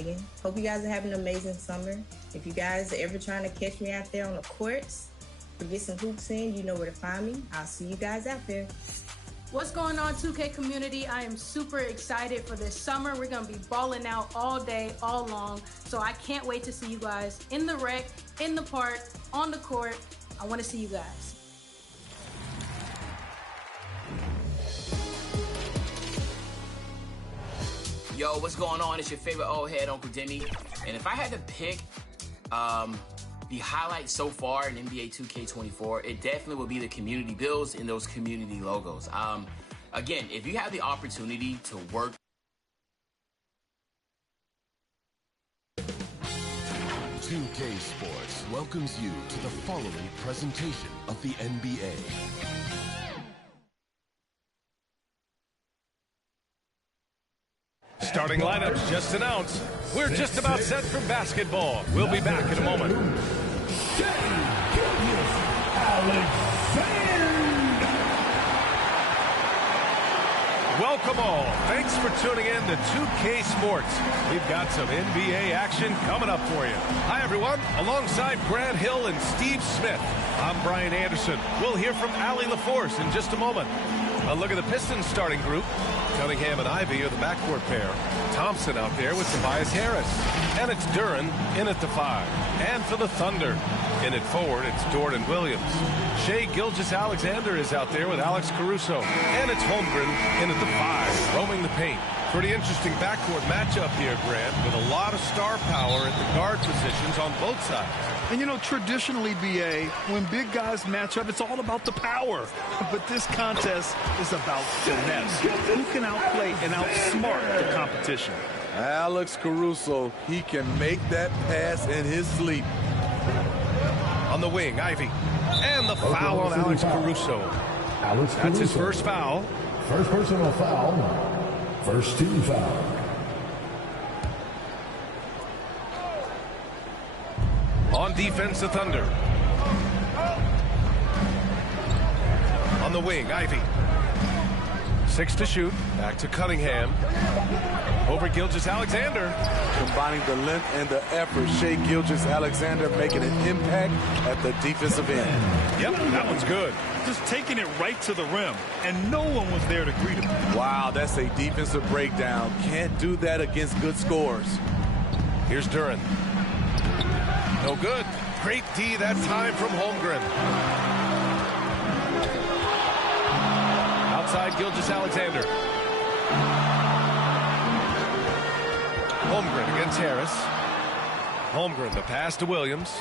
Megan. Hope you guys are having an amazing summer. If you guys are ever trying to catch me out there on the courts or get some hoops in, you know where to find me. I'll see you guys out there. What's going on, 2K community? I am super excited for this summer. We're going to be balling out all day, all long. So I can't wait to see you guys in the rec, in the park, on the court. I want to see you guys. Yo, what's going on? It's your favorite old head, Uncle Demi. And if I had to pick the highlight so far in NBA 2K24, it definitely would be the community builds and those community logos. Again, if you have the opportunity to work 2K Sports welcomes you to the following presentation of the NBA. Starting lineups just announced. We're just about set for basketball. We'll be back in a moment. Welcome all. Thanks for tuning in to 2K Sports. We've got some NBA action coming up for you. Hi, everyone. Alongside Grant Hill and Steve Smith, I'm Brian Anderson. We'll hear from Allie LaForce in just a moment. A look at the Pistons starting group. Cunningham and Ivy are the backcourt pair. Thompson out there with Tobias Harris. And it's Duren in at the 5. And for the Thunder, in at forward, it's Jordan Williams. Shai Gilgeous-Alexander is out there with Alex Caruso. And it's Holmgren in at the 5, roaming the paint. Pretty interesting backcourt matchup here, Grant, with a lot of star power at the guard positions on both sides. And, you know, traditionally, B.A., when big guys match up, it's all about the power. But this contest is about finesse. Who can outplay and outsmart the competition? Alex Caruso, he can make that pass in his sleep. On the wing, Ivy. And the foul on Alex Caruso. That's his first foul. First personal foul. First team foul. On defense, the Thunder. On the wing, Ivy. 6 to shoot. Back to Cunningham. Over Gilgeous-Alexander. Combining the length and the effort, Shai Gilgeous-Alexander making an impact at the defensive end. Yep, that one's good. Just taking it right to the rim, and no one was there to greet him. Wow, that's a defensive breakdown. Can't do that against good scores. Here's Duren. No good. Great D that time from Holmgren. Outside Gilgeous-Alexander. Holmgren against Harris. Holmgren, the pass to Williams.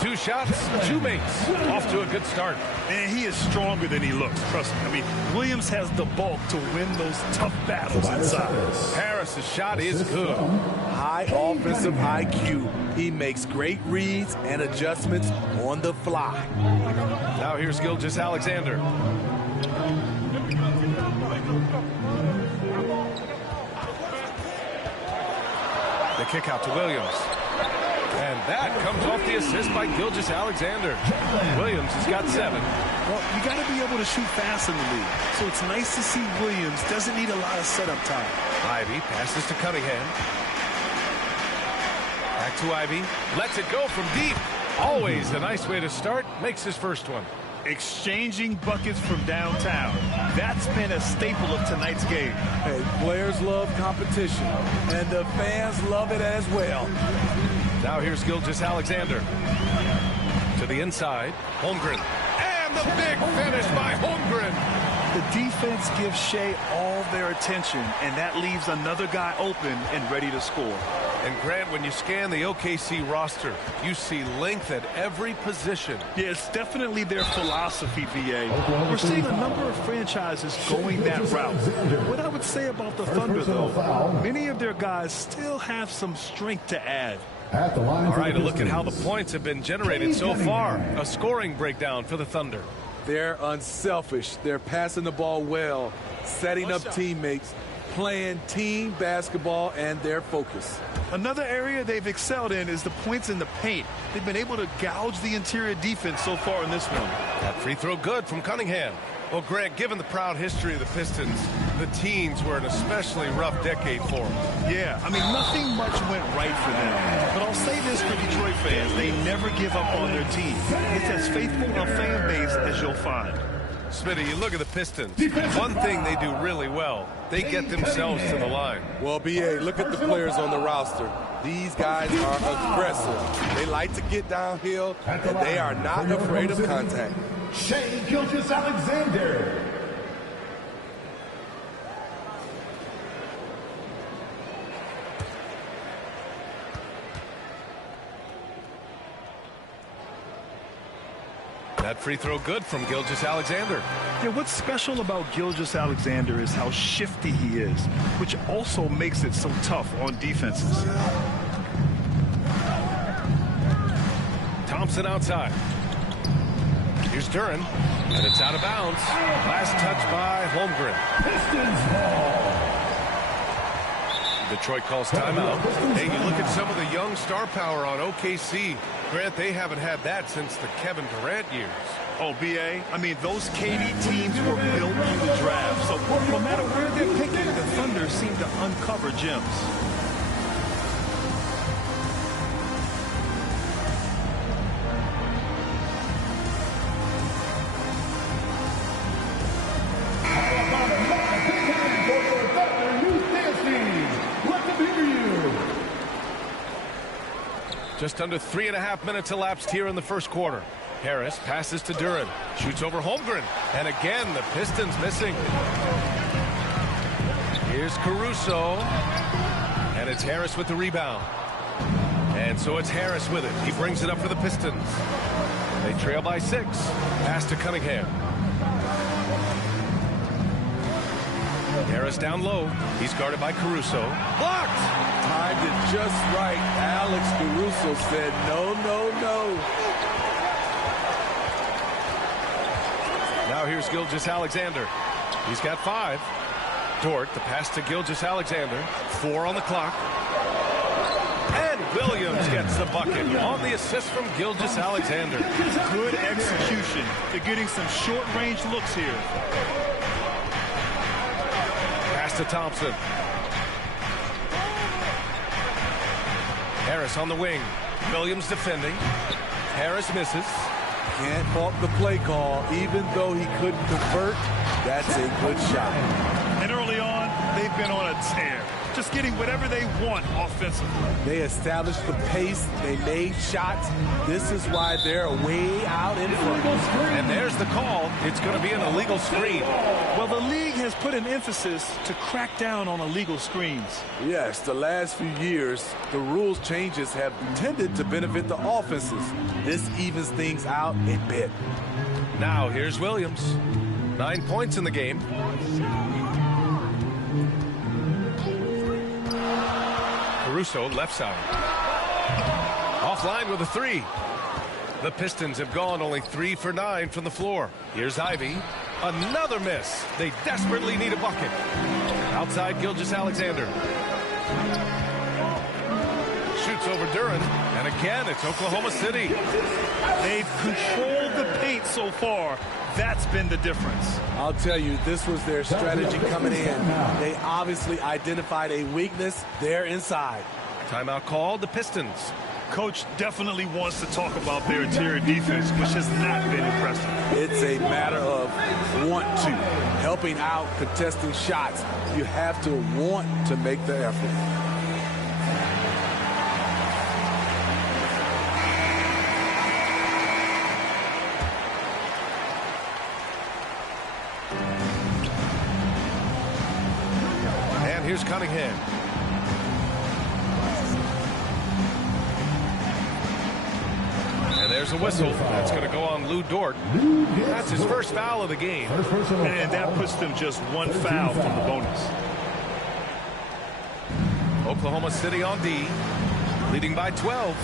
2 shots, 2 makes. Off to a good start. And he is stronger than he looks, trust me. I mean, Williams has the bulk to win those tough battles inside. Harris's shot is good. High offensive IQ. He makes great reads and adjustments on the fly. Now here's Gilgeous-Alexander. The kick out to Williams. And that comes off the assist by Gilgeous-Alexander. Williams has got 7. Well, you got to be able to shoot fast in the league. So it's nice to see Williams doesn't need a lot of setup time. Ivy passes to Cunningham. Back to Ivy. Lets it go from deep. Always a nice way to start. Makes his first one. Exchanging buckets from downtown. That's been a staple of tonight's game. Hey, players love competition, and the fans love it as well. Now here's Gilgeous-Alexander. To the inside. Holmgren. And the big finish by Holmgren. The defense gives Shai all their attention, and that leaves another guy open and ready to score. And Grant, when you scan the OKC roster, you see length at every position. Yeah, it's definitely their philosophy, VA. We're seeing a number of franchises going that route. What I would say about the Thunder, though, many of their guys still have some strength to add. All right, a look at how the points have been generated so far. A scoring breakdown for the Thunder. They're unselfish. They're passing the ball well, setting up teammates, playing team basketball, and their focus. Another area they've excelled in is the points in the paint. They've been able to gouge the interior defense so far in this one. That free throw good from Cunningham. Well, Greg, given the proud history of the Pistons, the teens were an especially rough decade for them. Yeah, I mean, nothing much went right for them. But I'll say this for Detroit fans, they never give up on their team. It's as faithful a fan base as you'll find. Smitty, you look at the Pistons. One thing they do really well, they get themselves to the line. Well, B.A., look at the players on the roster. These guys are aggressive. They like to get downhill, and they are not afraid of contact. Shea Gilgeous-Alexander. That free throw good from Gilgeous-Alexander. Yeah, what's special about Gilgeous-Alexander is how shifty he is, which also makes it so tough on defenses. Thompson outside. Here's Duren, and it's out of bounds. Last touch by Holmgren. Pistons ball. Detroit calls timeout. Hey, you look at some of the young star power on OKC. Grant, they haven't had that since the Kevin Durant years. Oh, B.A., I mean, those KD teams were built through the draft. So no matter where they're picking, the Thunder seem to uncover gems. Just under 3.5 minutes elapsed here in the first quarter. Harris passes to Duren, shoots over Holmgren, and again the Pistons missing. Here's Caruso, and it's Harris with the rebound. And so it's Harris with it. He brings it up for the Pistons. They trail by 6. Pass to Cunningham. Harris down low. He's guarded by Caruso. Blocked! Timed it just right. Alex Caruso said, no, no, no. Now here's Gilgeous-Alexander. He's got 5. Dort, the pass to Gilgeous-Alexander. 4 on the clock. And Williams gets the bucket on the assist from Gilgeous-Alexander. Good execution. They're getting some short-range looks here. Pass to Thompson. Harris on the wing. Williams defending. Harris misses. Can't fault the play call. Even though he couldn't convert, that's a good shot. And early on, they've been on a tear. Just getting whatever they want offensively. They established the pace. They made shots. This is why they're way out in front. And there's the call. It's going to be an illegal screen. Well, the league has put an emphasis to crack down on illegal screens. Yes, the last few years, the rules changes have tended to benefit the offenses. This evens things out a bit. Now here's Williams. 9 points in the game. Caruso left side. Offline with a 3. The Pistons have gone only 3 for 9 from the floor. Here's Ivy. Another miss. They desperately need a bucket. Outside Gilgeous-Alexander. Shoots over Duren. And again, it's Oklahoma City. They've controlled the paint so far. That's been the difference. I'll tell you, this was their strategy coming in. They obviously identified a weakness there inside. Timeout called, the Pistons. Coach definitely wants to talk about their interior defense, which has not been impressive. It's a matter of want to. Helping out, contesting shots. You have to want to make the effort. Here's Cunningham. And there's a whistle. That's going to go on Lou Dort. That's his first foul of the game. And that puts them just 1 foul from the bonus. Oklahoma City on D, leading by 12.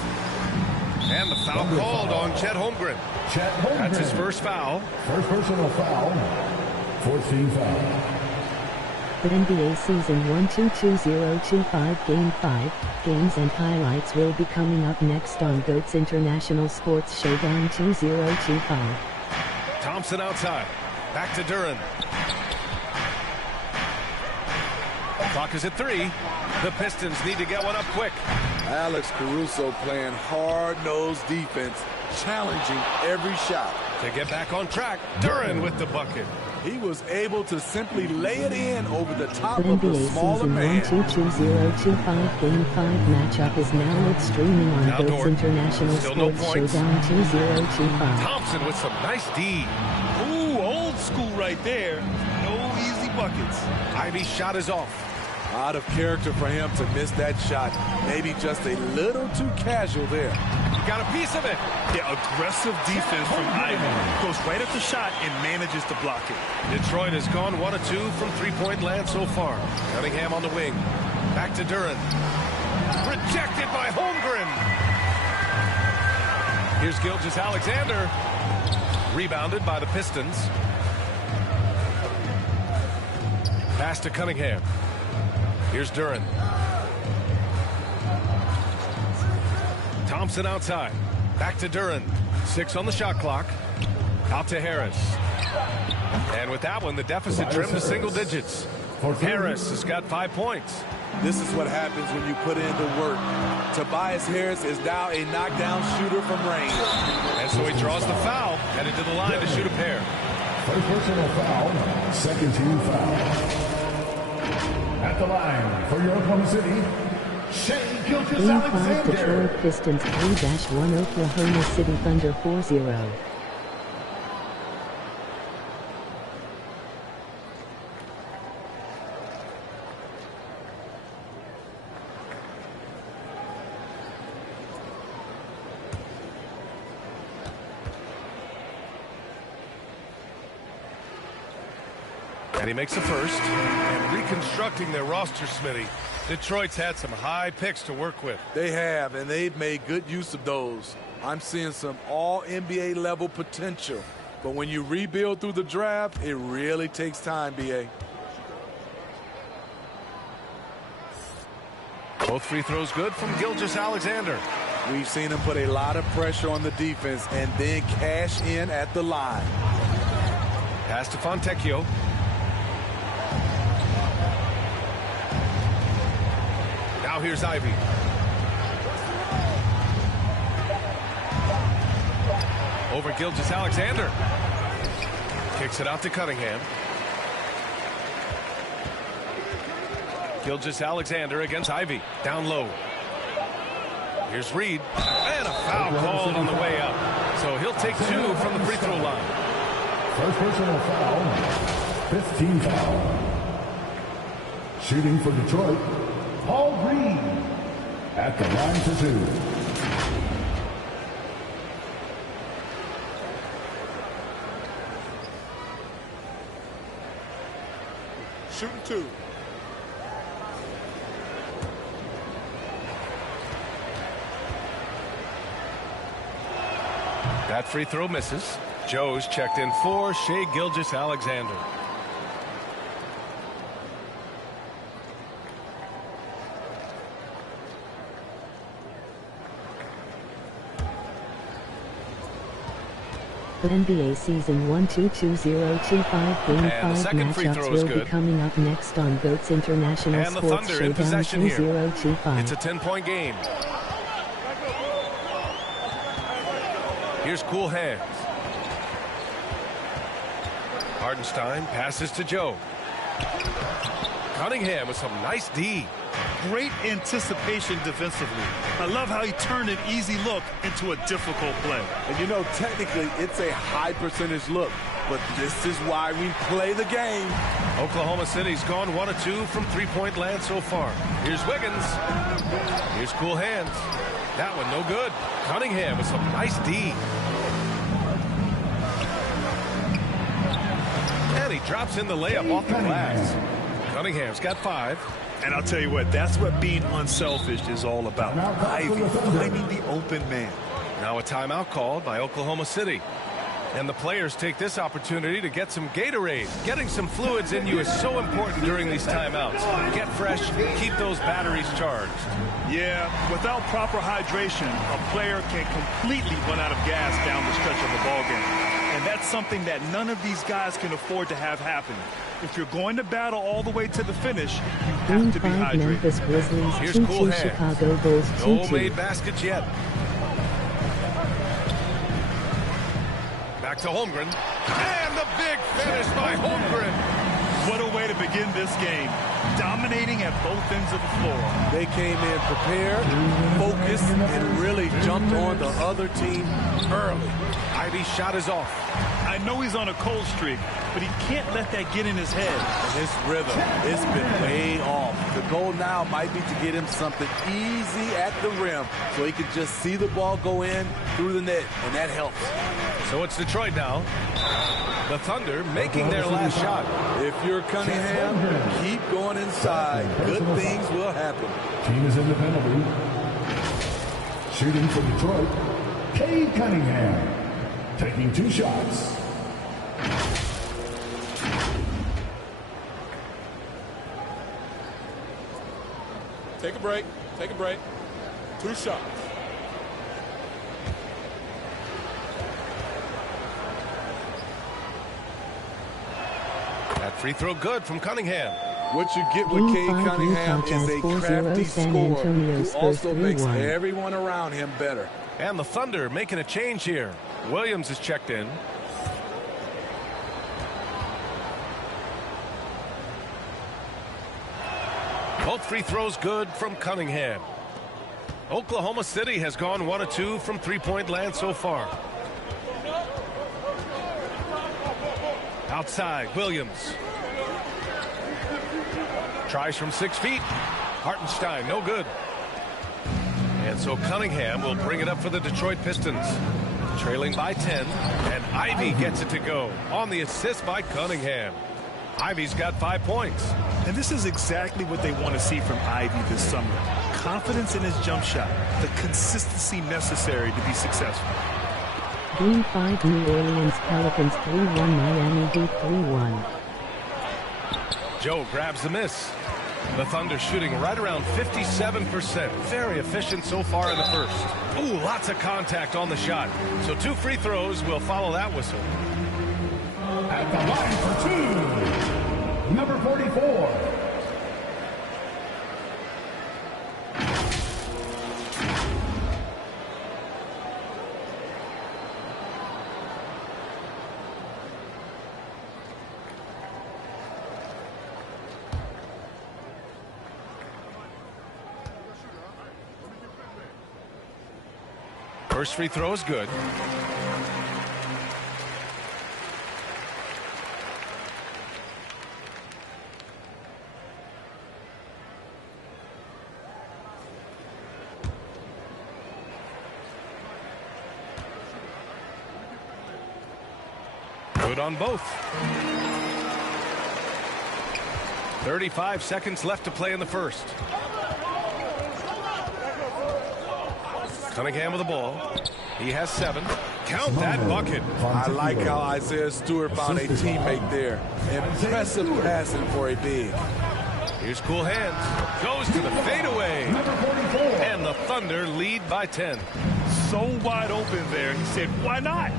And the foul called on Chet Holmgren. That's his first foul. First personal foul. 14 foul. The NBA Season 1-2-2025 Game 5 games and highlights will be coming up next on GOAT's International Sports Showdown 2025. Thompson outside. Back to Duren. Clock is at 3. The Pistons need to get one up quick. Alex Caruso playing hard-nosed defense, challenging every shot. To get back on track, Duren with the bucket. He was able to simply lay it in over the top The of the NBA smaller Season man. 1-2-2025 Game 5 matchup is now live streaming on Now GOAT's Dort. International Still no Sports points. Showdown 2025. Thompson with some nice D. Ooh, old school right there. No easy buckets. Ivy's shot is off. Out of character for him to miss that shot. Maybe just a little too casual there. Got a piece of it. Yeah, aggressive defense from Ivy. Goes right at the shot and manages to block it. Detroit has gone 1 of 2 from three-point land so far. Cunningham on the wing. Back to Duren. Rejected by Holmgren. Here's Gilgeous-Alexander. Rebounded by the Pistons. Pass to Cunningham. Here's Duren. Thompson outside. Back to Duren. 6 on the shot clock. Out to Harris. And with that one, the deficit trimmed to single digits. Harris has got 5 points. This is what happens when you put in the work. Tobias Harris is now a knockdown shooter from range. And so he draws the foul, headed to the line to shoot a pair. First personal foul, second team foul. At the line for your Oklahoma City, Shea Game 5 Gilgeous-Alexander. Detroit Pistons 3-1 Oklahoma City Thunder 4-0. And he makes the first. And reconstructing their roster, Smitty. Detroit's had some high picks to work with. They have, and they've made good use of those. I'm seeing some all-NBA level potential. But when you rebuild through the draft, it really takes time, B.A. Both free throws good from Gilgeous-Alexander. We've seen him put a lot of pressure on the defense and then cash in at the line. Pass to Fontecchio. Now here's Ivy. Over Gilgeous-Alexander. Kicks it out to Cunningham. Gilgeous-Alexander against Ivy. Down low. Here's Reed. And a foul called on the way up. So he'll take 2 from the free throw line. First personal foul, 15 foul. Shooting for Detroit, Paul Reed at the line for 2. Shooting 2. That free throw misses. Joe's checked in for Shea Gilgeous-Alexander. The NBA Season 1-2-2025 Game 5 matchups will be coming up next on GOAT's International And the Sports Thunder in Showdown possession here. 2025. It's a 10-point game. Here's Cool Hands. Hardenstein passes to Joe. Cunningham with some nice D. Great anticipation defensively. I love how he turned an easy look into a difficult play. And you know, technically, it's a high percentage look, but this is why we play the game. Oklahoma City's gone 1 of 2 from three-point land so far. Here's Wiggins. Here's Cool Hands. That one no good. Cunningham with some nice D. And he drops in the layup off the glass. Cunningham's got 5. And I'll tell you what, that's what being unselfish is all about. Ivy finding the open man. Now a timeout called by Oklahoma City. And the players take this opportunity to get some Gatorade. Getting some fluids in you is so important during these timeouts. Get fresh, keep those batteries charged. Yeah, without proper hydration, a player can completely run out of gas down the stretch of a ball game. And that's something that none of these guys can afford to have happen. If you're going to battle all the way to the finish, you have to be hydrated. Memphis Grizzlies Here's 2-2, cool Chicago Bulls 2-2. No made baskets yet. Back to Holmgren. And the big finish by Holmgren. What a way to begin this game. Dominating at both ends of the floor. They came in prepared, focused, and really jumped on the other team early. Ivy's shot is off. I know he's on a cold streak, but he can't let that get in his head. And his rhythm, it's been way off. The goal now might be to get him something easy at the rim so he can just see the ball go in through the net, and that helps. So it's Detroit now. The Thunder making their last shot. If you're Cunningham, keep going inside. Good things will happen. Team is in the penalty. Shooting for Detroit, Cade Cunningham, taking 2 shots. Take a break. Take a break. 2 shots. That free throw good from Cunningham. What you get with Cade Cunningham is a crafty scorer who also makes everyone around him better. And the Thunder making a change here. Williams is checked in. Both free throws good from Cunningham. Oklahoma City has gone 1 of 2 from three-point land so far. Outside, Williams. Tries from 6 feet. Hartenstein, no good. And so Cunningham will bring it up for the Detroit Pistons. Trailing by 10, and Ivy gets it to go on the assist by Cunningham. Ivy's got 5 points. And this is exactly what they want to see from Ivy this summer. Confidence in his jump shot, the consistency necessary to be successful. Game 5 New Orleans Pelicans 3-1 Miami Heat 3-1. Joe grabs the miss. The Thunder shooting right around 57%. Very efficient so far in the first. Ooh, lots of contact on the shot. So 2 free throws will follow that whistle. At the line for 2, number 44. First free throw is good. Good on both. 35 seconds left to play in the first. Cunningham with the ball. He has 7. Count that bucket. I like how Isaiah Stewart found a teammate there. Impressive passing for a big. Here's cool hands. Goes to the fadeaway. And the Thunder lead by 10. So wide open there. He said, why not?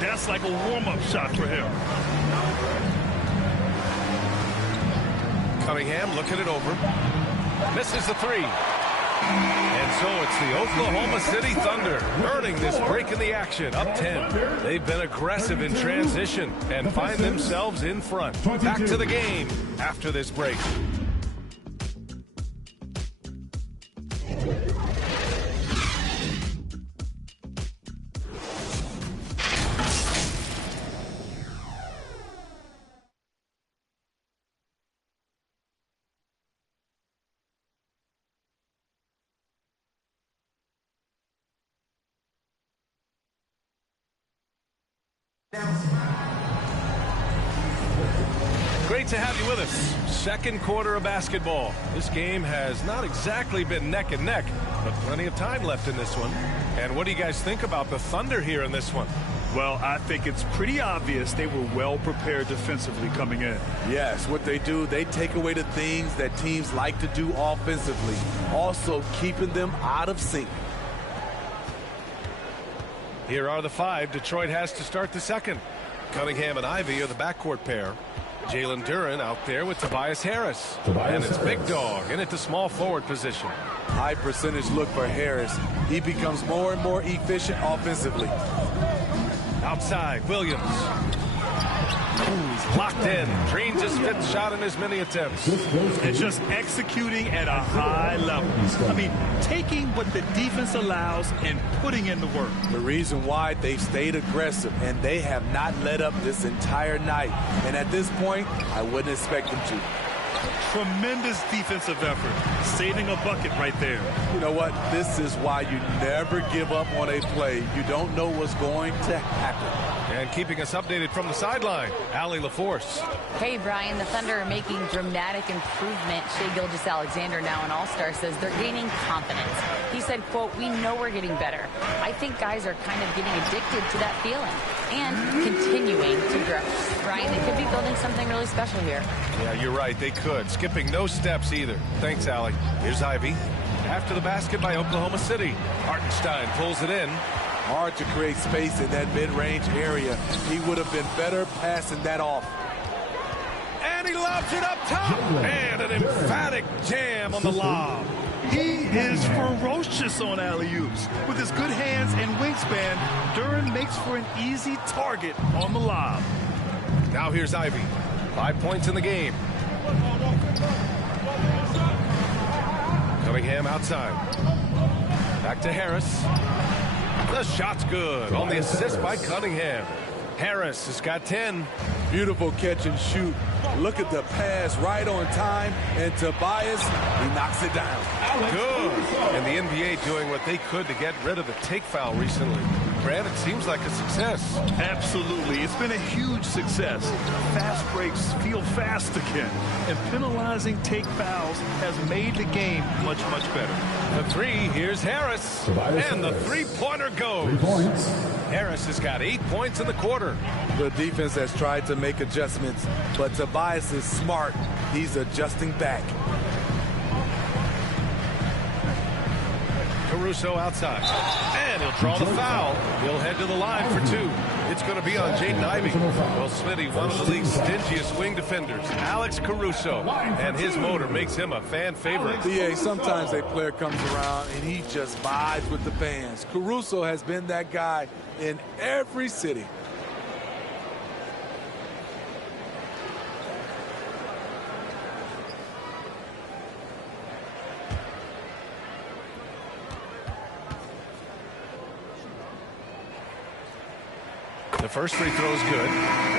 That's like a warm-up shot for him. Cunningham looking it over. Misses the 3. And so it's the Oklahoma City Thunder earning this break in the action, up 10. They've been aggressive in transition and find themselves in front. Back to the game after this break. Great to have you with us. Second quarter of basketball. This game has not exactly been neck and neck, but plenty of time left in this one. And what do you guys think about the Thunder here in this one? Well, I think it's pretty obvious they were well prepared defensively coming in. Yes, what they do, they take away the things that teams like to do offensively, also keeping them out of sync. Here are the 5 Detroit has to start the second. Cunningham and Ivy are the backcourt pair. Jalen Duren out there with Tobias Harris. And it's Big Dog in at the small forward position. High percentage look for Harris. He becomes more and more efficient offensively. Outside, Williams. He's locked in. Drains his fifth shot in as many attempts. And just executing at a high level. I mean, taking what the defense allows and putting in the work. The reason why they've stayed aggressive, and they have not let up this entire night. And at this point, I wouldn't expect them to. Tremendous defensive effort. Saving a bucket right there. You know what? This is why you never give up on a play. You don't know what's going to happen. And keeping us updated from the sideline, Allie LaForce. Hey, Brian, the Thunder are making dramatic improvement. Shai Gilgeous-Alexander, now an all-star, says they're gaining confidence. He said, quote, "We know we're getting better. I think guys are kind of getting addicted to that feeling and continuing to grow." Brian, they could be building something really special here. Yeah, you're right. They could. Skipping no steps either. Thanks, Allie. Here's Ivy. After the basket by Oklahoma City. Hartenstein pulls it in. Hard to create space in that mid-range area. He would have been better passing that off. And he lobs it up top. And an emphatic jam on the lob. He is ferocious on alley-oops. With his good hands and wingspan, Duren makes for an easy target on the lob. Now here's Ivy. 5 points in the game. Cunningham outside. Back to Harris. The shot's good on the assist by Cunningham. Harris has got 10. Beautiful catch and shoot. Look at the pass right on time. And Tobias, he knocks it down. Good. And the NBA doing what they could to get rid of the take foul recently. Brad, it seems like a success. Absolutely. It's been a huge success. Fast breaks feel fast again. And penalizing take fouls has made the game much, much better. The three, here's Harris. And the three-pointer goes. 3 points. Harris has got 8 points in the quarter. The defense has tried to make adjustments, but Tobias is smart. He's adjusting back. Caruso outside. And he'll draw the foul. He'll head to the line for 2. It's going to be on Jaden Ivey. Well, Smitty, one of the league's stingiest wing defenders, Alex Caruso. And his motor makes him a fan favorite. BA, sometimes a player comes around and he just vibes with the fans. Caruso has been that guy in every city. The first free throw is good.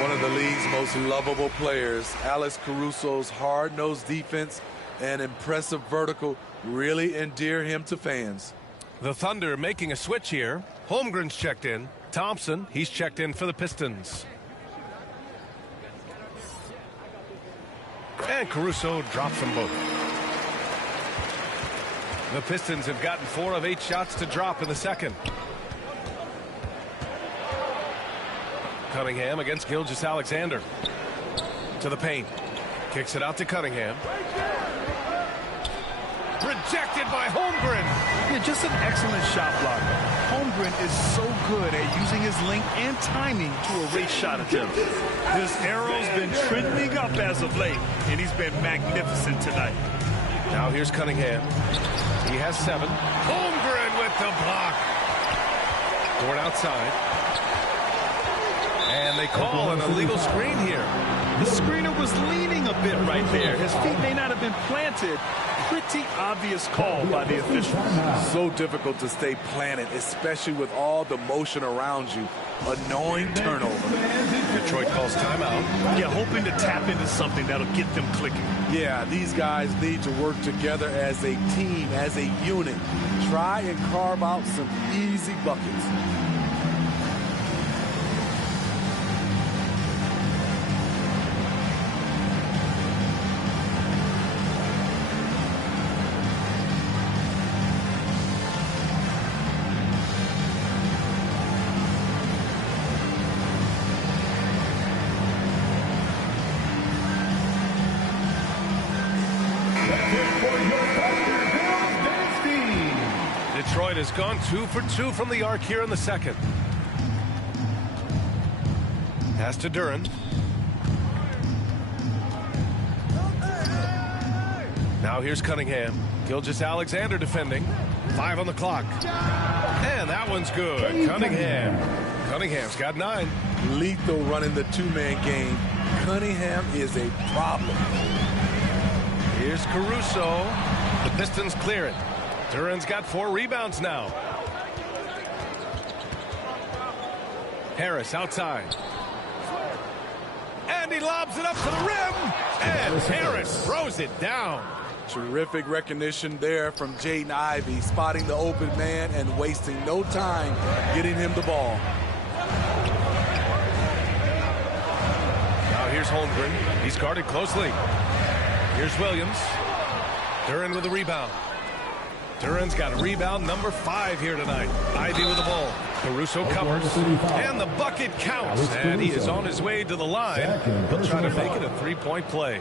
One of the league's most lovable players. Alex Caruso's hard-nosed defense and impressive vertical really endear him to fans. The Thunder making a switch here. Holmgren's checked in. Thompson, he's checked in for the Pistons. And Caruso drops them both. The Pistons have gotten 4 of 8 shots to drop in the second. Cunningham against Gilgeous-Alexander. To the paint. Kicks it out to Cunningham. Rejected by Holmgren. Yeah, just an excellent shot blocker. Holmgren is so good at using his length and timing to erase shot attempts. His arrow's been trending up as of late, and he's been magnificent tonight. Now here's Cunningham. He has 7. Holmgren with the block. Going outside. And they call an illegal screen here. The screener was leaning a bit right there. His feet may not have been planted. Pretty obvious call by the official. So difficult to stay planted, especially with all the motion around you. Annoying turnover. Detroit calls timeout. Yeah, hoping to tap into something that'll get them clicking. Yeah, these guys need to work together as a team, as a unit. Try and carve out some easy buckets. Detroit has gone 2 for 2 from the arc here in the second. Pass to Duran. Now here's Cunningham. Gilgeous-Alexander defending. 5 on the clock. And that one's good. Cunningham's got 9. Lethal running the two-man game. Cunningham is a problem. Here's Caruso. The Pistons clear it. Duran's got 4 rebounds now. Harris outside. And he lobs it up to the rim. And Harris throws it down. Terrific recognition there from Jaden Ivey, spotting the open man and wasting no time getting him the ball. Now here's Holmgren. He's guarded closely. Here's Williams. Duran with a rebound. Duran's got a rebound number 5 here tonight. Ivey with the ball. Caruso covers. And the bucket counts. And he is on his way to the line. He'll try to make it a 3-point play.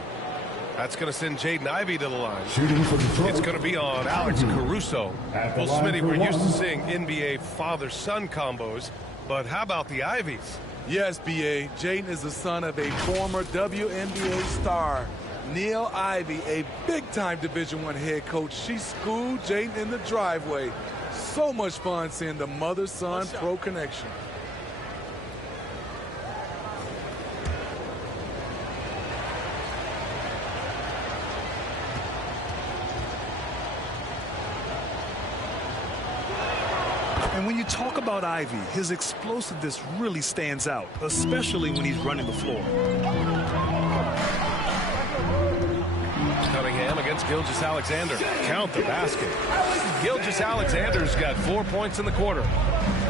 That's going to send Jaden Ivey to the line. It's going to be on Alex Caruso. Well, Smitty, we're used to seeing NBA father-son combos, but how about the Ivies? Yes, B.A. Jaden is the son of a former WNBA star, Neil Ivey, a big-time Division I head coach. She schooled Jaden in the driveway. So much fun seeing the mother-son pro connection. And when you talk about Ivey, his explosiveness really stands out, especially when he's running the floor. Cunningham against Gilgeous-Alexander. Count the basket. Gilgeous-Alexander's got 4 points in the quarter.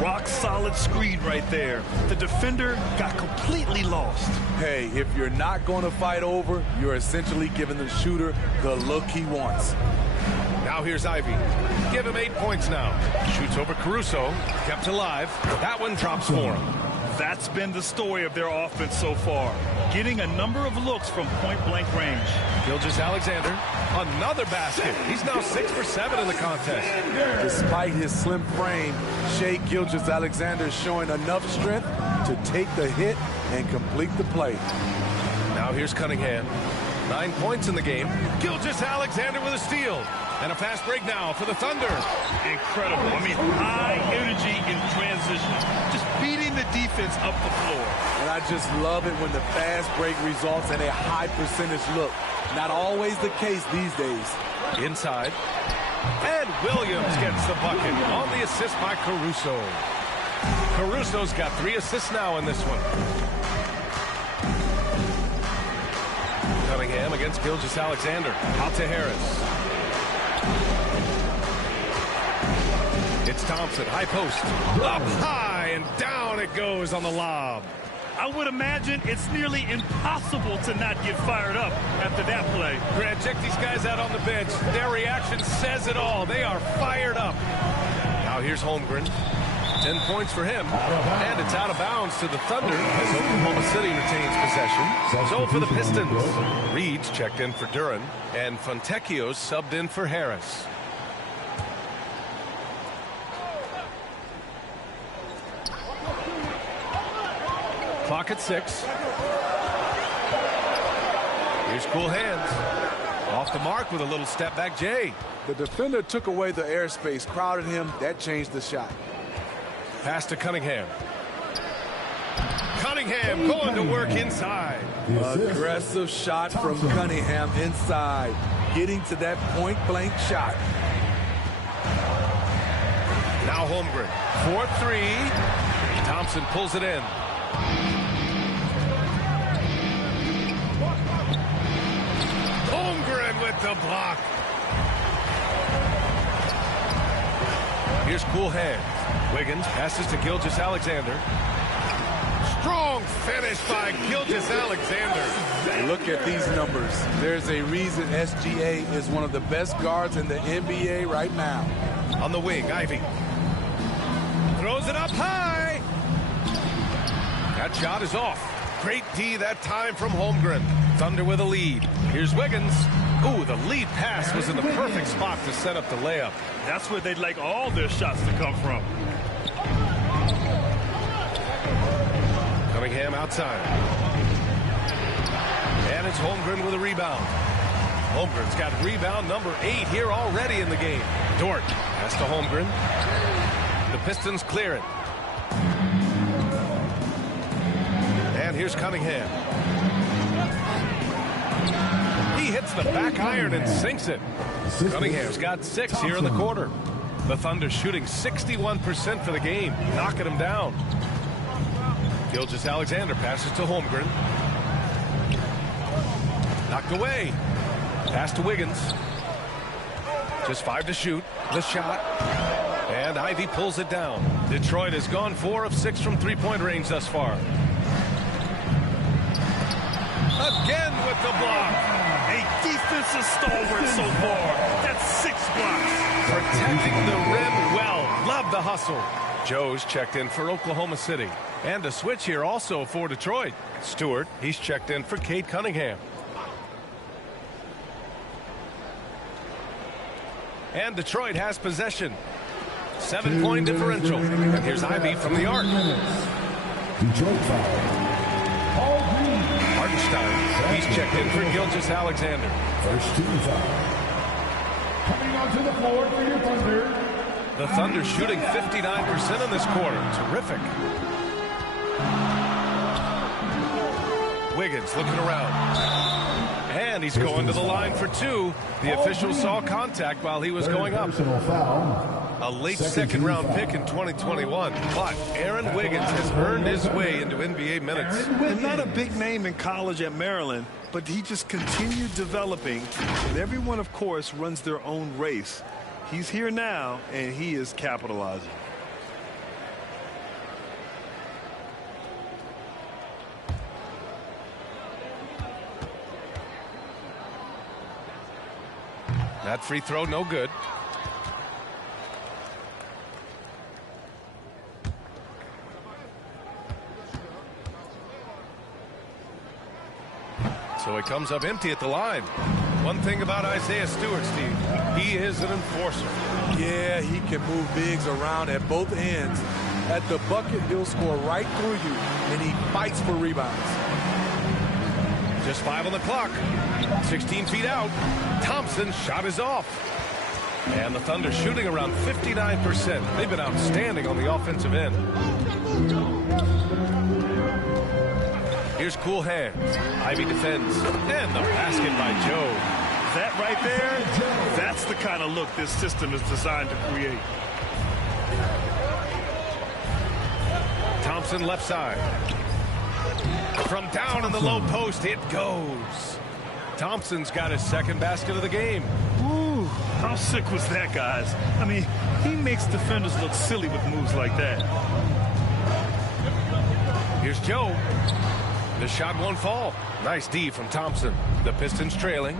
Rock solid screen right there. The defender got completely lost. Hey, if you're not going to fight over, you're essentially giving the shooter the look he wants. Now here's Ivey. Give him 8 points now. Shoots over Caruso. Kept alive. That one drops for him. That's been the story of their offense so far. Getting a number of looks from point-blank range. Gilgeous-Alexander. Another basket. He's now 6 for 7 in the contest. Despite his slim frame, Shai Gilgeous-Alexander is showing enough strength to take the hit and complete the play. Now here's Cunningham. 9 points in the game. Gilgeous-Alexander with a steal. And a fast break now for the Thunder. Incredible. I mean, high energy in transition. Just beating the defense up the floor. And I just love it when the fast break results in a high percentage look. Not always the case these days. Inside. And Williams gets the bucket on the assist by Caruso. Caruso's got 3 assists now in this one. Cunningham against Gilgeous-Alexander. Out to Harris. It's Thompson, high post. Up high and down it goes on the lob. I would imagine it's nearly impossible to not get fired up after that play. Grant, check these guys out on the bench. Their reaction says it all. They are fired up. Now here's Holmgren. 10 points for him. And it's out of bounds to the Thunder as Oklahoma City retains possession. So for the Pistons, Reed's checked in for Duran, and Fontecchio's subbed in for Harris. Clock at 6. Here's cool hands. Off the mark with a little step back Jay. The defender took away the airspace, crowded him. That changed the shot. Pass to Cunningham. Cunningham going to work inside. Aggressive shot from Cunningham inside. Getting to that point-blank shot. Now Holmgren. 4-3. Thompson pulls it in. Holmgren with the block. Here's cool hands. Wiggins passes to Gilgeous-Alexander. Strong finish by Gilgeous-Alexander. Look at these numbers. There's a reason SGA is one of the best guards in the NBA right now. On the wing, Ivey. Throws it up high. That shot is off. Great D that time from Holmgren. Thunder with a lead. Here's Wiggins. Ooh, the lead pass was in the perfect spot to set up the layup. That's where they'd like all their shots to come from. Cunningham outside. And it's Holmgren with a rebound. Holmgren's got rebound number 8 here already in the game. Dort pass to Holmgren. The Pistons clear it. And here's Cunningham. He hits the back iron and sinks it. Cunningham's got 6 here in the quarter. The Thunder shooting 61% for the game, knocking them down. Gilgeous-Alexander passes to Holmgren. Knocked away. Pass to Wiggins. Just 5 to shoot. The shot. And Ivy pulls it down. Detroit has gone 4 of 6 from three-point range thus far. Again with the block. A defensive stalwart so far. That's 6 blocks. Protecting the rim well. Love the hustle. Joe's checked in for Oklahoma City. And a switch here also for Detroit. Stewart, he's checked in for Cade Cunningham. And Detroit has possession. 7-point differential. And here's Ivy from the arc. Detroit foul. Hartenstein, he's checked in for Gilgeous-Alexander. First team foul. Coming onto the floor for your Thunder. The Thunder shooting 59% in this quarter. Terrific. Wiggins looking around. And he's going to the line for 2. The official saw contact while he was going up. A late second-round pick in 2021. But Aaron Wiggins has earned his way into NBA minutes. And not a big name in college at Maryland, but he just continued developing. And everyone, of course, runs their own race. He's here now, and he is capitalizing. That free throw, no good. So he comes up empty at the line. One thing about Isaiah Stewart, Steve, he is an enforcer. Yeah, he can move bigs around at both ends. At the bucket, he'll score right through you, and he fights for rebounds. Just 5 on the clock. 16 feet out. Thompson's shot is off. And the Thunder shooting around 59%. They've been outstanding on the offensive end. Here's cool hands. Ivy defends. And the basket by Joe. That right there, that's the kind of look this system is designed to create. Thompson left side. From down in the low post, it goes. Thompson's got his second basket of the game. Ooh, how sick was that, guys? I mean, he makes defenders look silly with moves like that. Here's Joe. The shot won't fall. Nice D from Thompson. The Pistons trailing.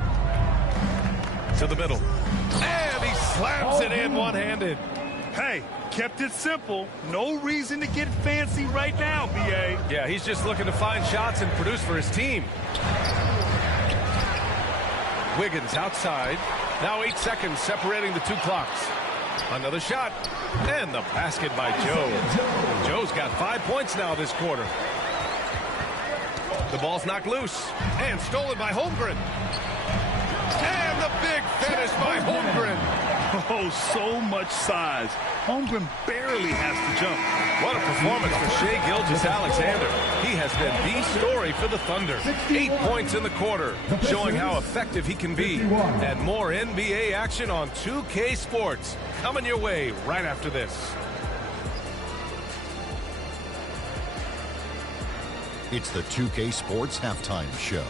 To the middle. And he slams it in one-handed. Hey, kept it simple. No reason to get fancy right now, B.A. Yeah, he's just looking to find shots and produce for his team. Wiggins outside. Now 8 seconds separating the 2 clocks. Another shot. And the basket by Joe. Joe's got 5 points now this quarter. The ball's knocked loose. And stolen by Holmgren. And the big finish by Holmgren. Oh, so much size. Holmgren barely has to jump. What a performance for Shai Gilgeous-Alexander. He has been the story for the Thunder. 8 points in the quarter, showing how effective he can be. And more NBA action on 2K Sports coming your way right after this. It's the 2K Sports Halftime Show.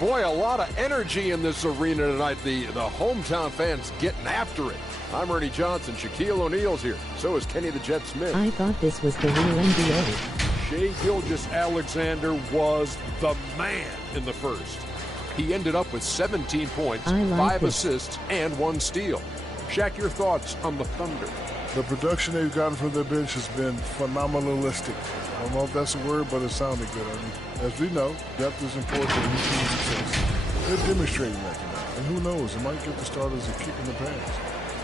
Boy, a lot of energy in this arena tonight. The hometown fans getting after it. I'm Ernie Johnson. Shaquille O'Neal's here. So is Kenny the Jet Smith. I thought this was the real NBA. Shai Gilgeous-Alexander was the man in the first. He ended up with 17 points, 5 assists, and 1 steal. Shaq, your thoughts on the Thunder? The production they've gotten from their bench has been phenomenalistic. I don't know if that's a word, but it sounded good. I mean, as we know, depth is important to any team's success. They're demonstrating that tonight. And who knows, it might give the starters a kick in the pants.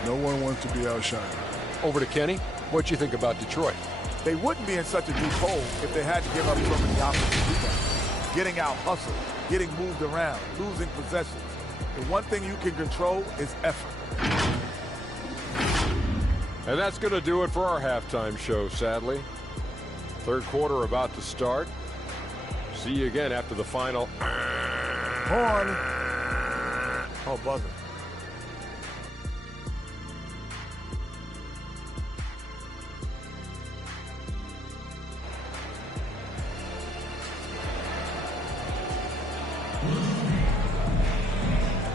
No one wants to be outshined. Over to Kenny. What you think about Detroit? They wouldn't be in such a deep hole if they had to give up so many offensive rebounds. Getting out hustled, getting moved around, losing possessions. The one thing you can control is effort. And that's going to do it for our halftime show, sadly. Third quarter about to start. See you again after the final. Horn. Oh, buzzer.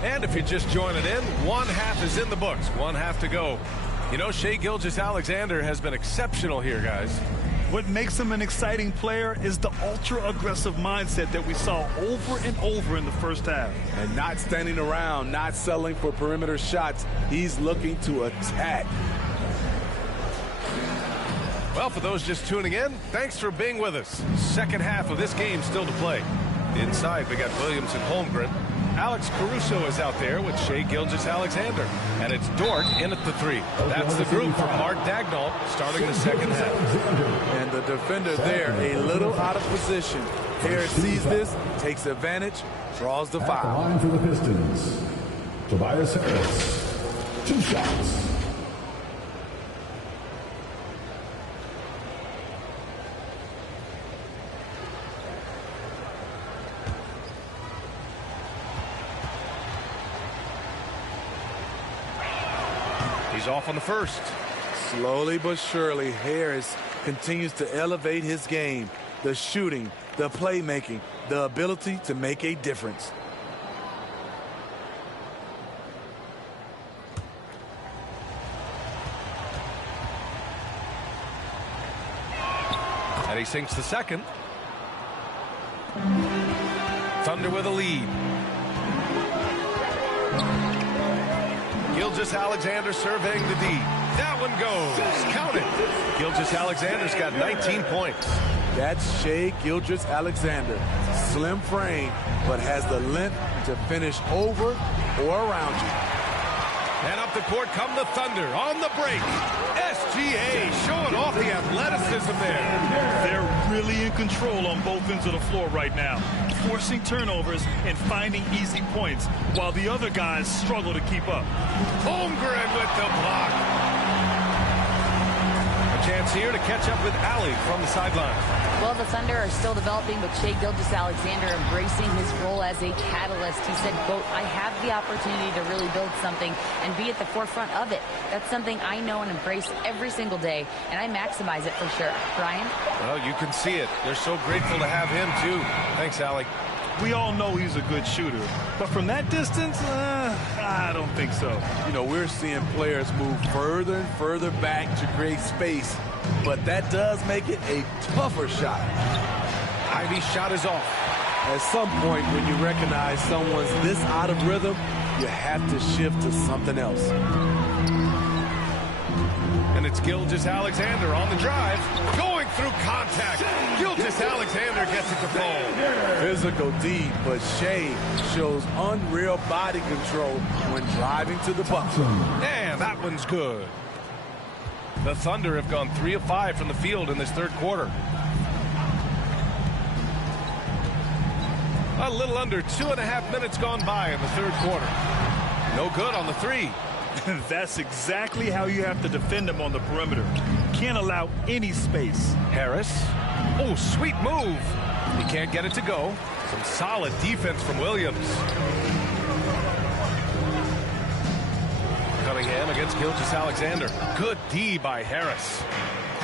And if you're just joining in, one half is in the books. One half to go. You know, Shai Gilgeous-Alexander has been exceptional here, guys. What makes him an exciting player is the ultra-aggressive mindset that we saw over and over in the first half. And not standing around, not settling for perimeter shots. He's looking to attack. Well, for those just tuning in, thanks for being with us. Second half of this game still to play. Inside, we got Williams and Holmgren. Alex Caruso is out there with Shai Gilgeous-Alexander. And it's Dort in at the 3. That's the group for Mark Daigneault starting the second half. And the defender there a little out of position. Harris sees this, takes advantage, draws the foul. At the line for the Pistons, Tobias Harris, 2 shots. He's off on the first. Slowly but surely, Harris continues to elevate his game. The shooting, the playmaking, the ability to make a difference. And he sinks the second. Thunder with a lead. Gilgeous-Alexander surveying the D. That one goes. Count it. Gilgeous-Alexander's got 19 points. That's Shai Gilgeous-Alexander. Slim frame, but has the length to finish over or around you. And up the court come the Thunder on the break. SGA showing off the athleticism there. They're really in control on both ends of the floor right now, forcing turnovers and finding easy points while the other guys struggle to keep up. Holmgren with the block. A chance here to catch up with Allie from the sideline. Well, the Thunder are still developing, but Shai Gilgeous-Alexander embracing his role as a catalyst. He said, quote, I have the opportunity to really build something and be at the forefront of it. That's something I know and embrace every single day, and I maximize it for sure. Brian? Well, you can see it. They're so grateful to have him, too. Thanks, Allie. We all know he's a good shooter, but from that distance, I don't think so. You know, we're seeing players move further and further back to create space, but that does make it a tougher shot. Ivy's shot is off. At some point, when you recognize someone's this out of rhythm, you have to shift to something else. And it's Gilgeous-Alexander on the drive, going through contact. Gilgeous-Alexander gets it to fall. Physical D, but Shai shows unreal body control when driving to the bucket. And that one's good. The Thunder have gone 3 of 5 from the field in this third quarter. A little under 2.5 minutes gone by in the third quarter. No good on the 3. That's exactly how you have to defend him on the perimeter. Can't allow any space. Harris. Oh, sweet move. He can't get it to go. Some solid defense from Williams. Cunningham against Gilgeous-Alexander. Good D by Harris.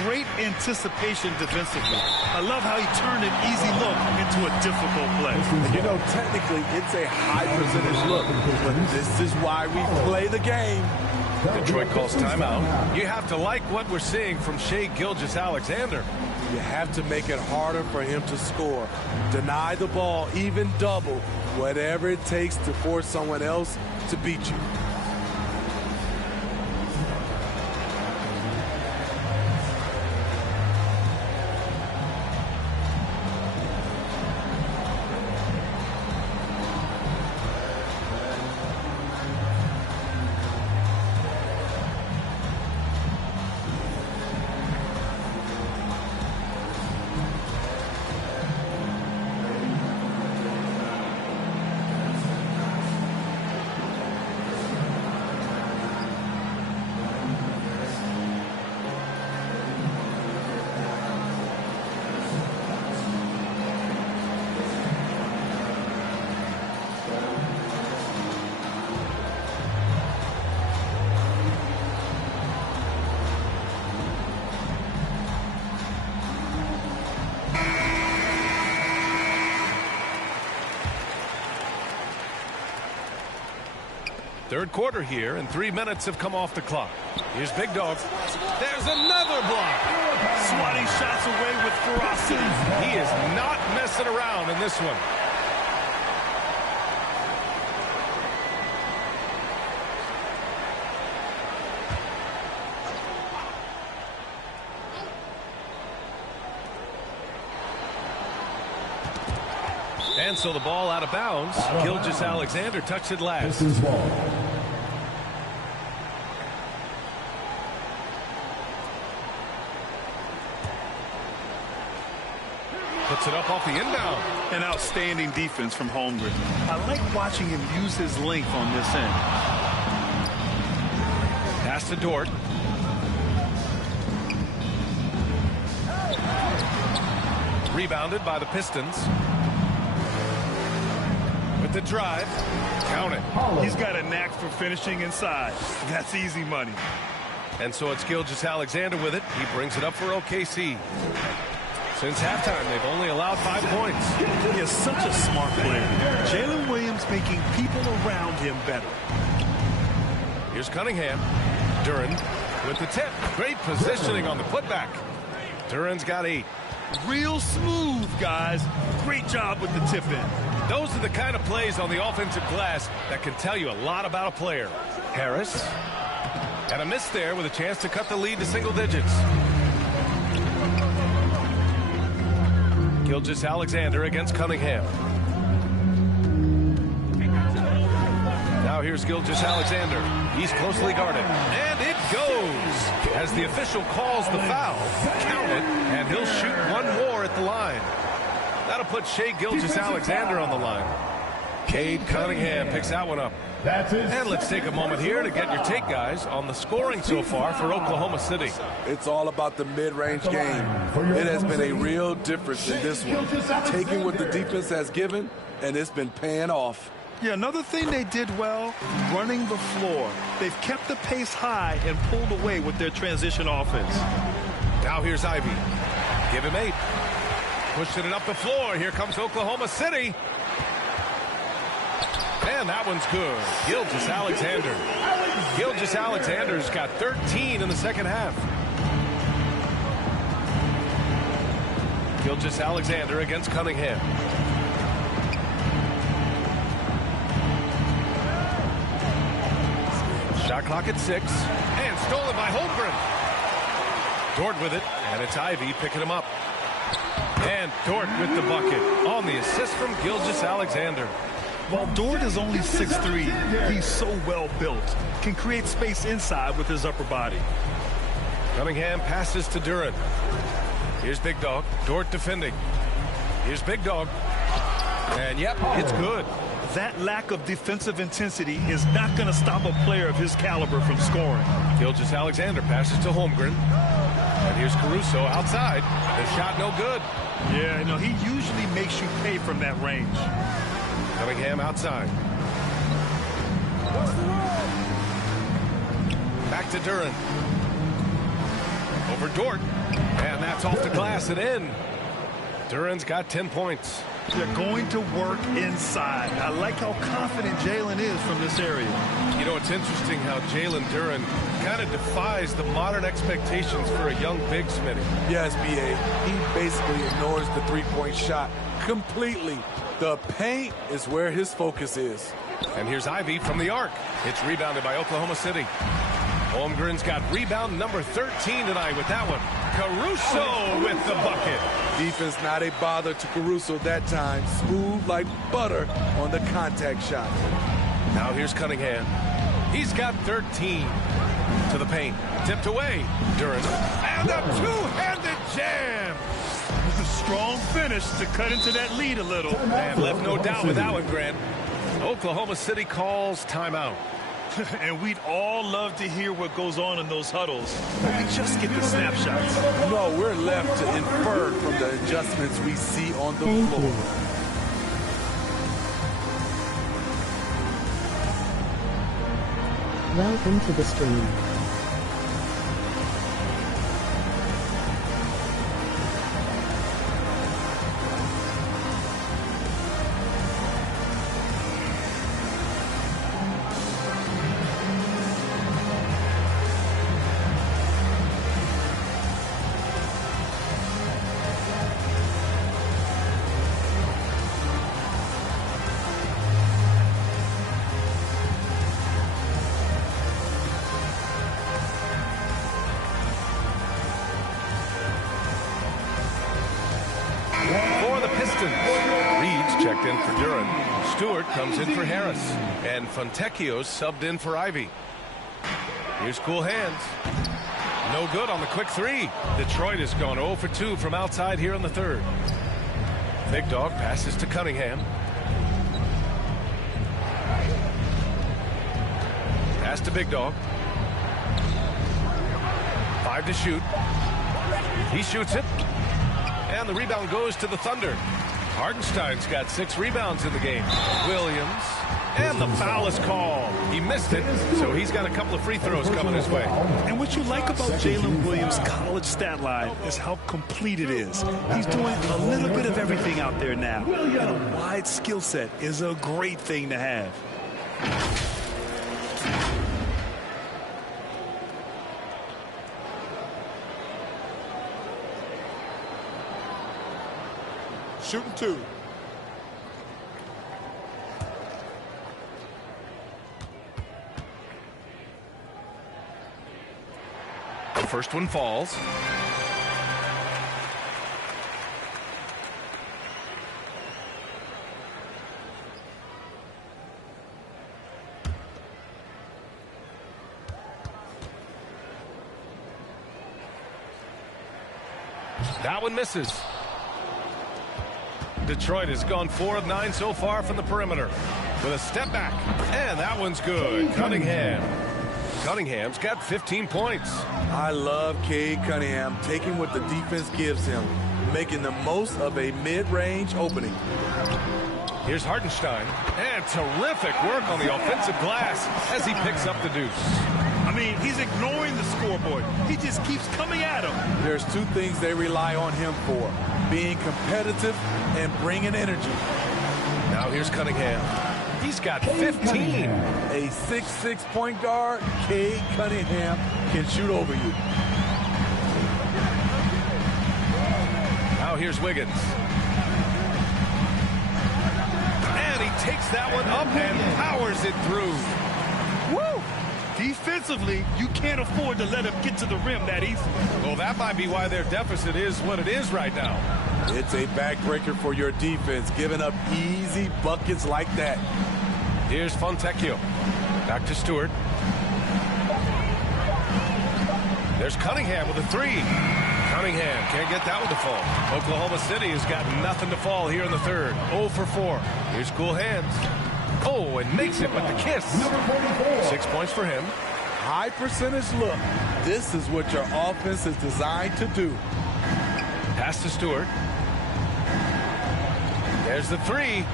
Great anticipation defensively. I love how he turned an easy look into a difficult play. You know, technically, it's a high percentage look, but this is why we play the game. Detroit calls timeout. You have to like what we're seeing from Shai Gilgeous-Alexander. You have to make it harder for him to score. Deny the ball, even double, whatever it takes to force someone else to beat you. Third quarter here, and 3 minutes have come off the clock. Here's Big Dog. There's another block. Swatting shots away with ferocity. He is not messing around in this one. And so the ball out of bounds. Gilgeous-Alexander touched it last. Pistons ball. Puts it up off the inbound. An outstanding defense from Holmgren. I like watching him use his length on this end. Pass to Dort. Rebounded by the Pistons. With the drive. Count it. He's got a knack for finishing inside. That's easy money. And so it's Gilgeous-Alexander with it. He brings it up for OKC. Since halftime, they've only allowed 5 points. He is such a smart player. Jalen Williams making people around him better. Here's Cunningham. Duren with the tip. Great positioning on the putback. Duren's got 8. Real smooth, guys. Great job with the tip in. Those are the kind of plays on the offensive glass that can tell you a lot about a player. Harris. And a miss there with a chance to cut the lead to single digits. Gilgeous-Alexander against Cunningham. Now here's Gilgeous-Alexander. He's closely guarded. And it goes! As the official calls the foul, count it, and he'll shoot one more at the line. That'll put Shai Gilgeous-Alexander on the line. Cade Cunningham picks that one up. And let's take a moment here to get your take, guys, on the scoring so far for Oklahoma City. It's all about the mid-range game. It has been a real difference in this one. Taking what the defense has given, and it's been paying off. Yeah, another thing they did well, running the floor. They've kept the pace high and pulled away with their transition offense. Now here's Ivy. Give him 8. Pushing it up the floor. Here comes Oklahoma City. And that one's good. Gilgeous-Alexander. Gilgeous-Alexander's got 13 in the second half. Gilgeous-Alexander against Cunningham. Shot clock at 6. And stolen by Holmgren. Dort with it. And it's Ivy picking him up. And Dort with the bucket on the assist from Gilgeous-Alexander. While Dort is only 6'3", he's so well built. Can create space inside with his upper body. Cunningham passes to Duren. Here's Big Dog. Dort defending. Here's Big Dog. And yep, it's good. That lack of defensive intensity is not going to stop a player of his caliber from scoring. Gilgeous-Alexander passes to Holmgren. And here's Caruso outside. The shot no good. Yeah, no, he usually makes you pay from that range. Cunningham outside. Back to Duren. Over Dort. And that's off the glass and in. Duren's got 10 points. They're going to work inside. I like how confident Jalen is from this area. You know, it's interesting how Jalen Duren kind of defies the modern expectations for a young big, Smitty. Yes, B.A. He basically ignores the three-point shot completely. The paint is where his focus is. And here's Ivy from the arc. It's rebounded by Oklahoma City. Holmgren's got rebound number 13 tonight with that one. Caruso with the bucket. Defense not a bother to Caruso that time. Smooth like butter on the contact shot. Now here's Cunningham. He's got 13 to the paint. Tipped away. Duren. And a two-handed jam. With a strong finish to cut into that lead a little. And left no doubt with that one, Grant. Oklahoma City calls timeout. And we'd all love to hear what goes on in those huddles. But we just get the snapshots. No, we're left to infer from the adjustments we see on the floor. Welcome to the stream. Pistons. Reed's checked in for Duran. Stewart comes in for Harris. And Fontecchio's subbed in for Ivy. Here's Cool Hands. No good on the quick three. Detroit has gone 0 for 2 from outside here in the third. Big Dog passes to Cunningham. Pass to Big Dog. 5 to shoot. He shoots it. And the rebound goes to the Thunder. Hartenstein's got 6 rebounds in the game. Williams. And the foul is called. He missed it, so he's got a couple of free throws coming his way. And what you like about Jalen Williams' college stat line is how complete it is. He's doing a little bit of everything out there now. And a wide skill set is a great thing to have. Shooting 2. The first one falls. That one misses. Detroit has gone 4 of 9 so far from the perimeter with a step back, and that one's good. Cunningham's got 15 points. I love Cade Cunningham taking what the defense gives him, making the most of a mid-range opening. Here's Hartenstein, and terrific work on the offensive glass as he picks up the deuce. I mean, he's ignoring the scoreboard. He just keeps coming at him. There's 2 things they rely on him for: being competitive and bringing energy. Now here's Cunningham. He's got 15. A 6'6" point guard, Cade Cunningham, can shoot over you. Now here's Wiggins. And he takes that one up and powers it through. Woo! Defensively, you can't afford to let him get to the rim that easily. Well, that might be why their deficit is what it is right now. It's a backbreaker for your defense, giving up easy buckets like that. Here's Fontecchio. Back to Stewart. There's Cunningham with a 3. Cunningham can't get that one to fall. Oklahoma City has got nothing to fall here in the third. 0 for 4. Here's Cool Hands. Oh, and makes it with the kiss. 6 points for him. High percentage look. This is what your offense is designed to do. Pass to Stewart. There's the 3.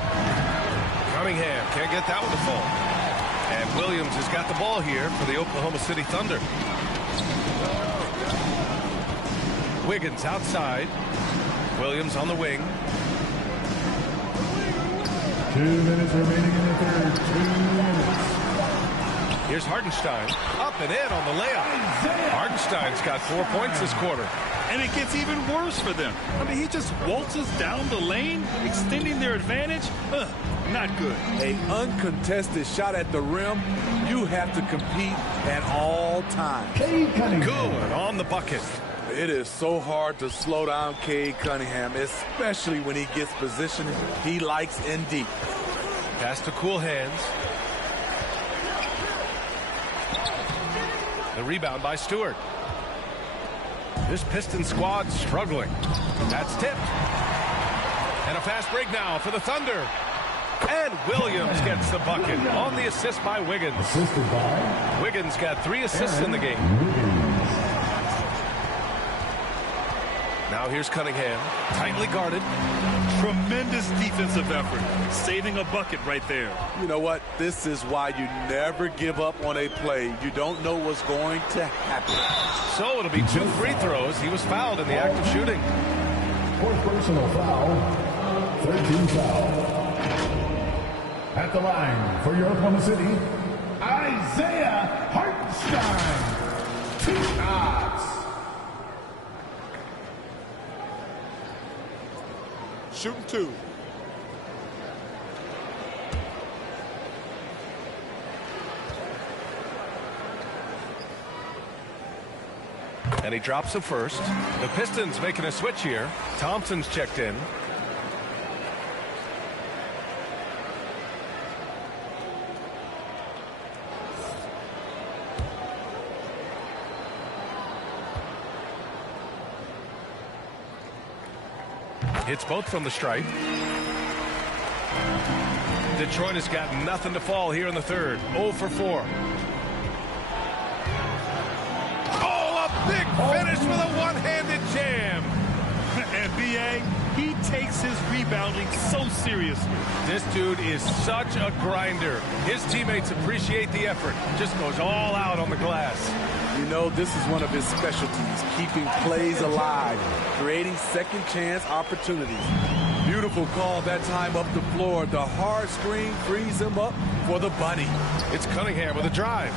Cunningham can't get that one to fall. And Williams has got the ball here for the Oklahoma City Thunder. Wiggins outside. Williams on the wing. 2 minutes remaining in the third. 2 minutes. Here's Hartenstein. Up and in on the layup. Hartenstein's got 4 points this quarter. And it gets even worse for them. I mean, he just waltzes down the lane, extending their advantage. Not good. An uncontested shot at the rim, you have to compete at all times. Good on the bucket. It is so hard to slow down Cade Cunningham, especially when he gets positioned he likes in deep. Pass to Cool Hands. The rebound by Stewart. This Pistons squad struggling. That's tipped. And a fast break now for the Thunder. And Williams gets the bucket on the assist by Wiggins. Wiggins got 3 assists in the game. Now here's Cunningham, tightly guarded. Tremendous defensive effort, saving a bucket right there. You know what? This is why you never give up on a play. You don't know what's going to happen. So it'll be 2 free throws. He was fouled in the act of shooting. 4th personal foul. 13 foul. At the line for your Oklahoma City, Isaiah Hartenstein. 2 shots. Shooting 2. And he drops the first. The Pistons making a switch here. Thompson's checked in. Hits both from the stripe. Detroit has got nothing to fall here in the third. 0 for 4. Oh, a big finish with a one-handed jam. And B.A., he takes his rebounding so seriously. This dude is such a grinder. His teammates appreciate the effort. Just goes all out on the glass. You know, this is one of his specialties, keeping plays alive, creating second chance opportunities. Beautiful call that time up the floor. The hard screen frees him up for the bunny. It's Cunningham with a drive.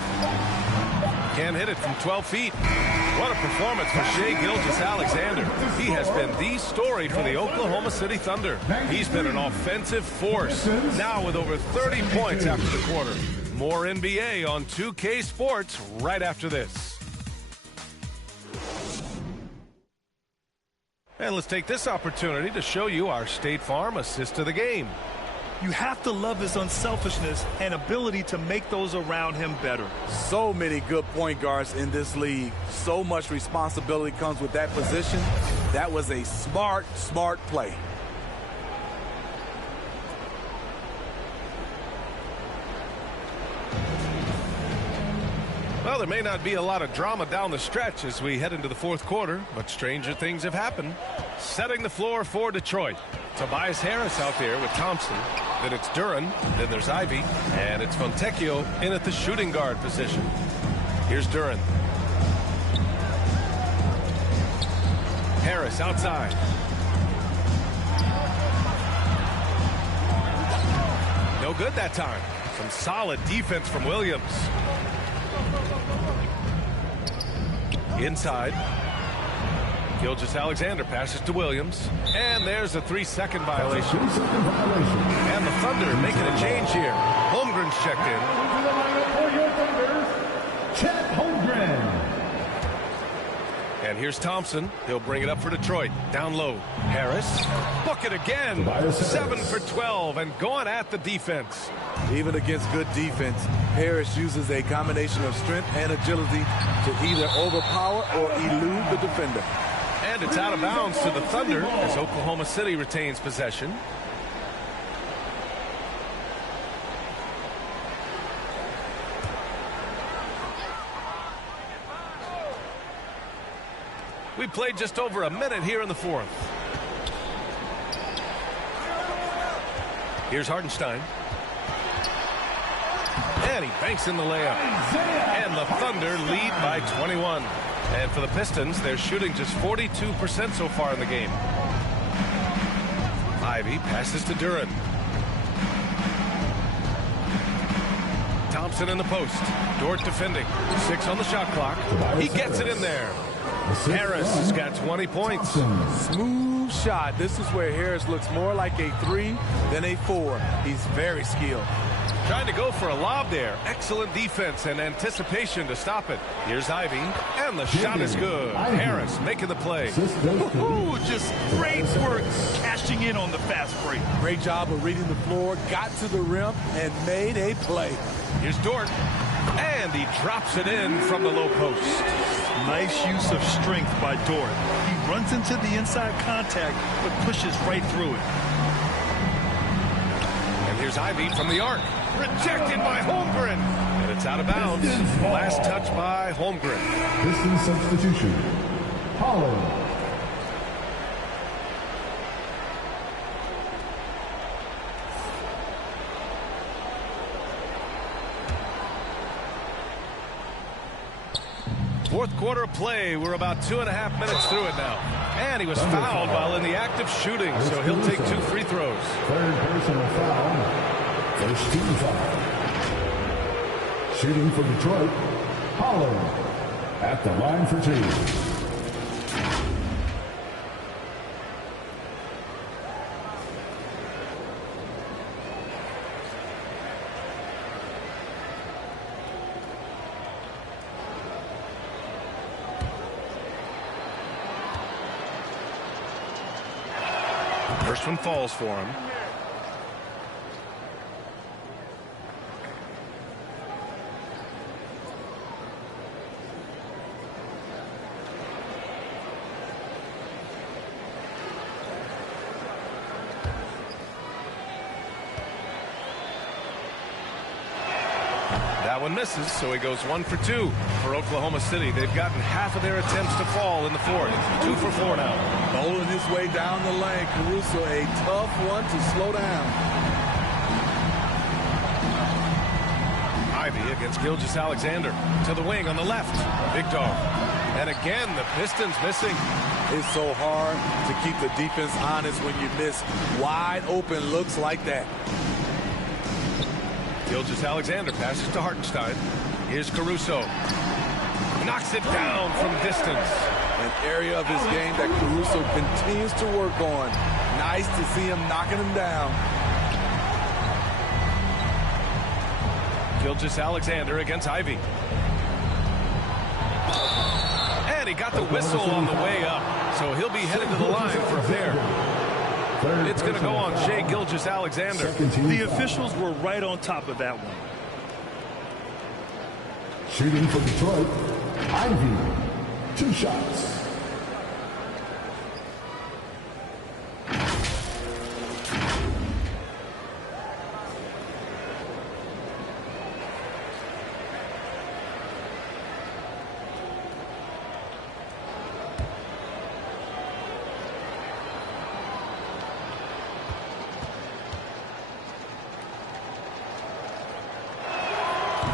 Can't hit it from 12 feet. What a performance for Shai Gilgeous-Alexander. He has been the story for the Oklahoma City Thunder. He's been an offensive force. Now with over 30 points after the quarter. More NBA on 2K Sports right after this. And let's take this opportunity to show you our State Farm assist of the game. You have to love his unselfishness and ability to make those around him better. So many good point guards in this league. So much responsibility comes with that position. That was a smart play. Well, there may not be a lot of drama down the stretch as we head into the fourth quarter, but stranger things have happened. Setting the floor for Detroit. Tobias Harris out there with Thompson. Then it's Duren. Then there's Ivy. And it's Fontecchio in at the shooting guard position. Here's Duren. Harris outside. No good that time. Some solid defense from Williams. Inside. Gilgeous-Alexander passes to Williams. And there's a 3-second violation. And the Thunder making a change here. Holmgren's checked in. Chet Holmgren. And here's Thompson. He'll bring it up for Detroit. Down low. Harris. Bucket again. 7 for 12 and going at the defense. Even against good defense, Harris uses a combination of strength and agility to either overpower or elude the defender. And it's out of bounds to the Thunder as Oklahoma City retains possession. We played just over a minute here in the fourth. Here's Hartenstein. And he banks in the layup. And the Thunder lead by 21. And for the Pistons, they're shooting just 42% so far in the game. Ivy passes to Duren. Thompson in the post. Dort defending. 6 on the shot clock. He gets it in there. Harris has got 20 points. Smooth shot. This is where Harris looks more like a 3 than a 4. He's very skilled. Trying to go for a lob there. Excellent defense and anticipation to stop it. Here's Ivy, and the shot is good. Harris making the play. Ooh, just great work cashing in on the fast break. Great job of reading the floor, got to the rim, and made a play. Here's Dort, and he drops it in from the low post. Nice use of strength by Dort. He runs into the inside contact, but pushes right through it. And here's Ivy from the arc. Rejected by Holmgren. And it's out of bounds. Last touch by Holmgren. Pistons substitution. Holland. Fourth quarter of play. We're about 2.5 minutes through it now. And he was fouled while in the act of shooting, so he'll take 2 free throws. Third personal foul. First team foul. Shooting for Detroit, Holland at the line for 2. First one falls for him. That one misses, so he goes 1 for 2 for Oklahoma City. They've gotten half of their attempts to fall in the fourth. 2 for 4 now. Bowling his way down the lane. Caruso, a tough one to slow down. Ivy against Gilgeous-Alexander. To the wing on the left. Big dog. And again, the Pistons missing. It's so hard to keep the defense honest when you miss wide open looks like that. Gilgeous-Alexander passes to Hartenstein. Here's Caruso. Knocks it down from distance. An area of his game that Caruso continues to work on. Nice to see him knocking him down. Gilgeous-Alexander against Ivy. And he got the whistle on the way up. So he'll be headed to the line for a pair. It's going to go on Shai Gilgeous-Alexander. The officials were right on top of that one. Shooting for Detroit, Ivy. 2 shots.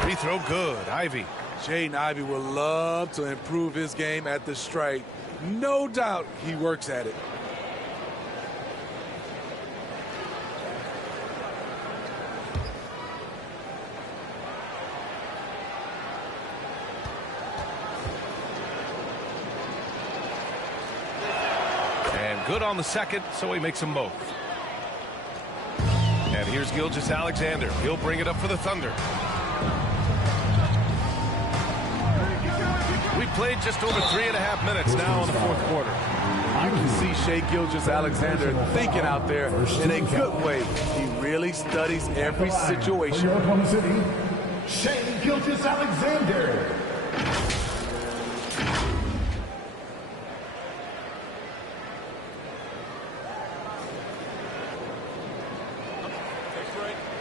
Free throw good. Ivy. Jaden Ivey will love to improve his game at the stripe. No doubt he works at it. And good on the second, so he makes them both. And here's Gilgeous-Alexander. He'll bring it up for the Thunder. We played just over 3.5 minutes now in the fourth quarter. You can see Shai Gilgeous-Alexander thinking out there in a good way. He really studies every situation. Oklahoma City, Shai Gilgeous-Alexander.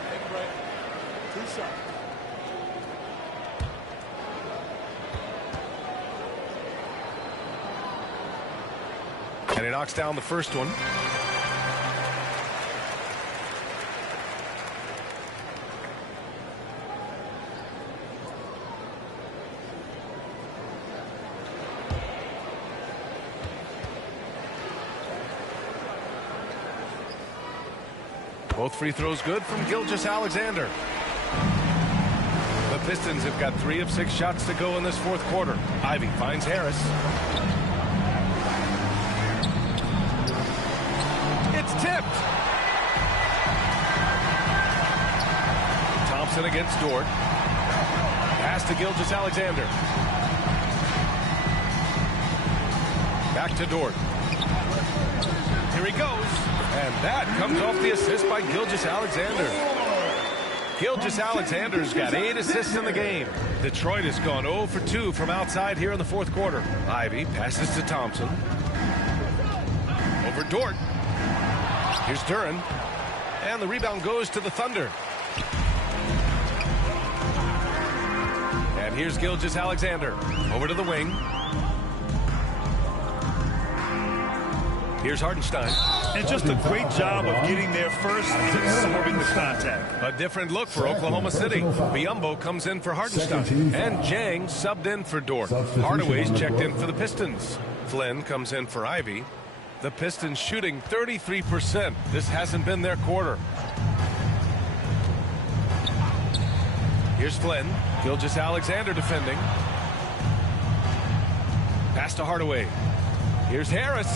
Take a break. 2 shots. And he knocks down the first one. Both free throws good from Gilgeous-Alexander. The Pistons have got 3 of 6 shots to go in this fourth quarter. Ivy finds Harris. It's tipped. Thompson against Dort. Pass to Gilgeous-Alexander. Back to Dort. Here he goes. And that comes off the assist by Gilgeous-Alexander. Gilgeous-Alexander's got 8 assists in the game. Detroit has gone 0 for 2 from outside here in the fourth quarter. Ivy passes to Thompson. Over Dort. Here's Duren. And the rebound goes to the Thunder. And here's Gilgeous-Alexander. Over to the wing. Here's Hartenstein. And just a great job of getting there first and absorbing the contact. A different look for Oklahoma City. Biyombo comes in for Hartenstein. And Jang subbed in for Dort. Hardaway's checked in for the Pistons. Flynn comes in for Ivy. The Pistons shooting 33%. This hasn't been their quarter. Here's Flynn. Gilgeous-Alexander defending. Pass to Hardaway. Here's Harris.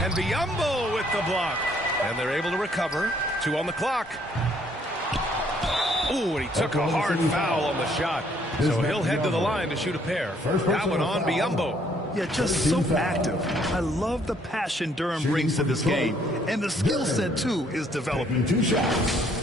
And Biyombo with the block. And they're able to recover. 2 on the clock. Ooh, and he took a hard foul on the shot. So he'll head to the line to shoot a pair. That one on Biyombo. Yeah, just so active. I love the passion Duren brings to this game. And the skill set, too, is developing. 2 shots.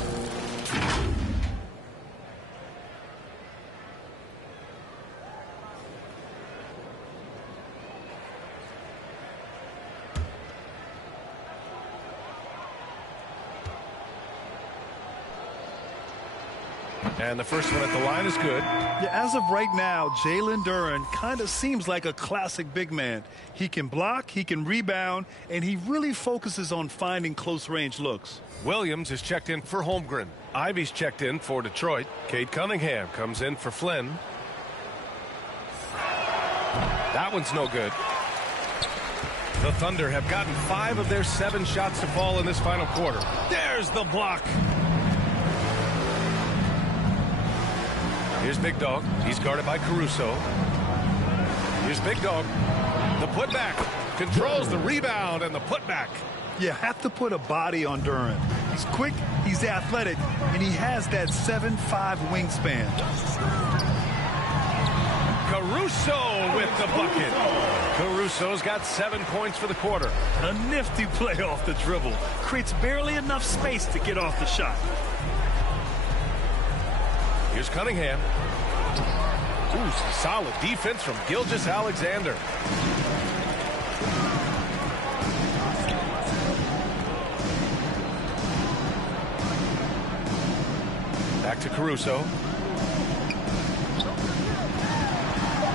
And the first one at the line is good. Yeah, as of right now, Jalen Duren kind of seems like a classic big man. He can block, he can rebound, and he really focuses on finding close-range looks. Williams is checked in for Holmgren. Ivy's checked in for Detroit. Cade Cunningham comes in for Flynn. That one's no good. The Thunder have gotten 5 of their 7 shots to fall in this final quarter. There's the block. Here's Big Dog. He's guarded by Caruso. Here's Big Dog. The putback. Controls the rebound and the putback. You have to put a body on Duren. He's quick, he's athletic, and he has that 7'5" wingspan. Caruso with the bucket. Caruso's got 7 points for the quarter. A nifty play off the dribble. Creates barely enough space to get off the shot. Here's Cunningham. Ooh, some solid defense from Gilgeous-Alexander. Back to Caruso.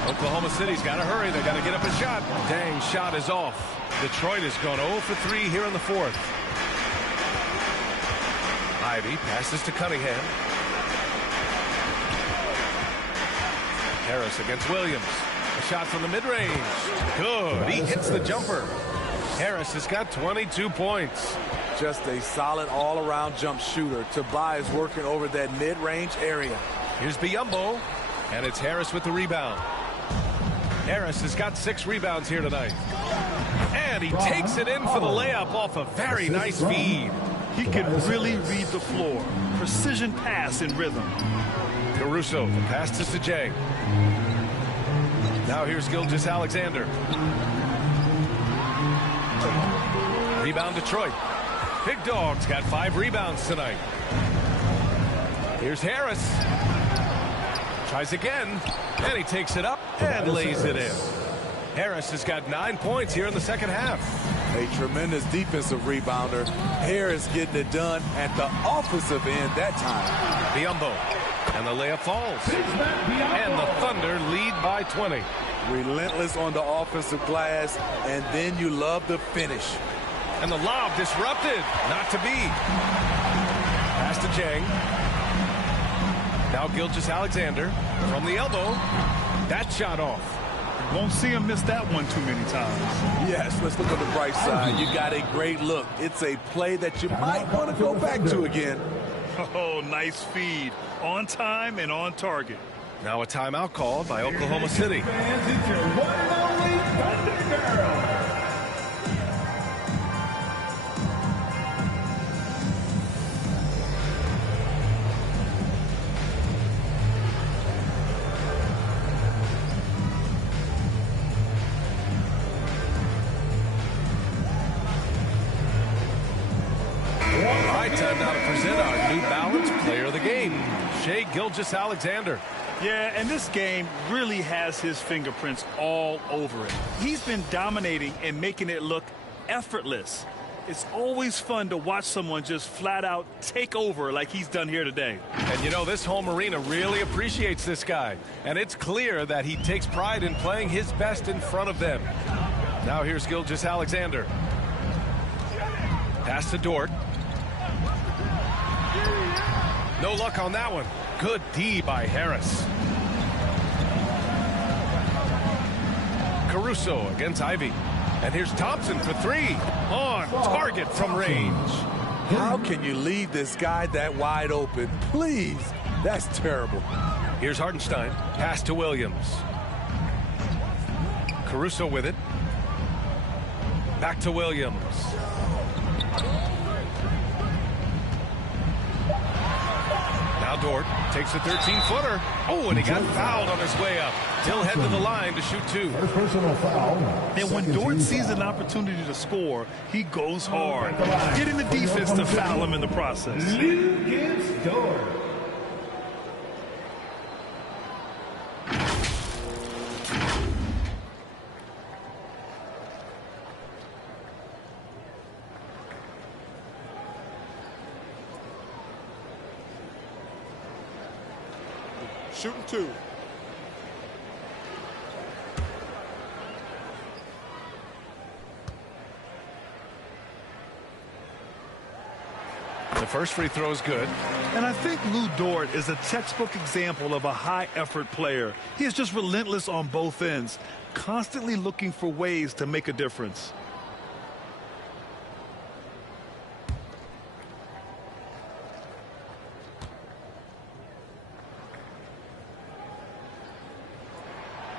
Oklahoma City's got to hurry. They got to get up a shot. Dang, shot is off. Detroit has gone 0 for 3 here in the fourth. Ivy passes to Cunningham. Harris against Williams. A shot from the mid-range. Good. He hits the jumper. Harris has got 22 points. Just a solid all-around jump shooter. Tobias working over that mid-range area. Here's Biyombo. And it's Harris with the rebound. Harris has got 6 rebounds here tonight. And he takes it in for the layup off a very nice feed. He can really read the floor. Precision pass in rhythm. Caruso, the pass to Sajay. Now here's Gilgeous-Alexander. Rebound Detroit. Big Dog's got 5 rebounds tonight. Here's Harris. Tries again, and he takes it up and lays it in. Harris has got 9 points here in the second half. A tremendous defensive rebounder. Harris getting it done at the offensive end that time. Biyombo. And the layup falls. And the Thunder lead by 20. Relentless on the offensive glass, and then you love the finish. And the lob disrupted. Not to be. Pass to Jang. Now Gilgeous-Alexander from the elbow. That shot off. Won't see him miss that one too many times. Yes, let's look on the bright side. You got a great look. It's a play that you might want to go back to again. Oh, nice feed. On time and on target. Now a timeout called by Oklahoma City. Time now to present our New Balance Player of the Game, Shai Gilgeous-Alexander. Yeah, and this game really has his fingerprints all over it. He's been dominating and making it look effortless. It's always fun to watch someone just flat out take over like he's done here today. And you know, this home arena really appreciates this guy. And it's clear that he takes pride in playing his best in front of them. Now here's Gilgeous-Alexander. Pass to Dort. No luck on that one. Good D by Harris. Caruso against Ivy. And here's Thompson for 3. On target from range. How can you leave this guy that wide open? Please. That's terrible. Here's Hartenstein. Pass to Williams. Caruso with it. Back to Williams. Now Dort takes a 13-footer. Oh, and he got fouled on his way up. He'll head to the line to shoot 2. Personal foul. And when Dort sees an opportunity to score, he goes hard, getting the defense to foul him in the process. Dort. shooting 2. The first free throw is good. And I think Lou Dort is a textbook example of a high-effort player. He is just relentless on both ends, constantly looking for ways to make a difference.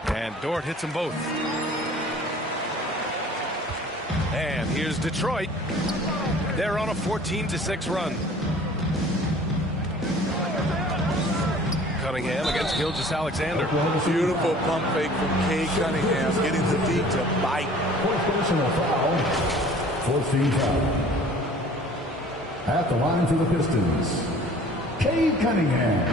And Dort hits them both. And here's Detroit. They're on a 14-6 run. Cunningham against Gilgeous-Alexander. Beautiful pump fake from Cade Cunningham, getting the D to bite. Personal foul. 14 foul. At the line for the Pistons, Cade Cunningham.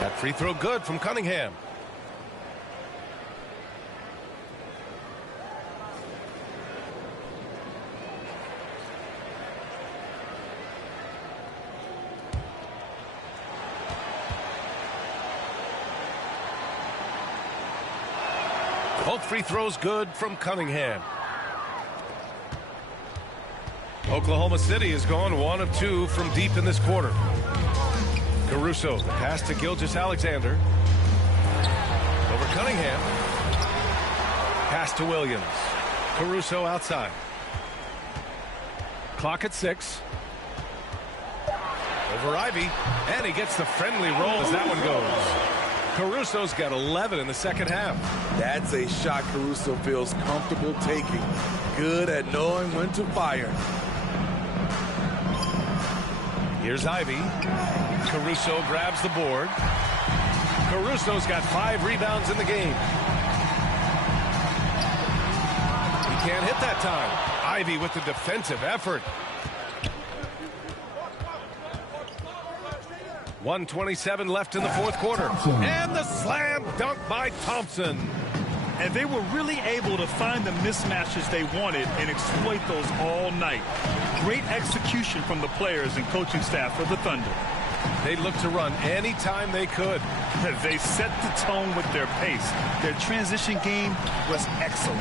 That free throw good from Cunningham. Both free throws good from Cunningham. Oklahoma City has gone 1 of 2 from deep in this quarter. Caruso, the pass to Gilgeous-Alexander. Over Cunningham. Pass to Williams. Caruso outside. Clock at 6. Over Ivy. And he gets the friendly roll as that one goes. Caruso's got 11 in the second half. That's a shot Caruso feels comfortable taking. Good at knowing when to fire. Here's Ivy. Caruso grabs the board. Caruso's got 5 rebounds in the game. He can't hit that time. Ivy with the defensive effort. 1:27 left in the fourth quarter. And the slam dunk by Thompson. And they were really able to find the mismatches they wanted and exploit those all night. Great execution from the players and coaching staff for the Thunder. They looked to run anytime they could. They set the tone with their pace. Their transition game was excellent.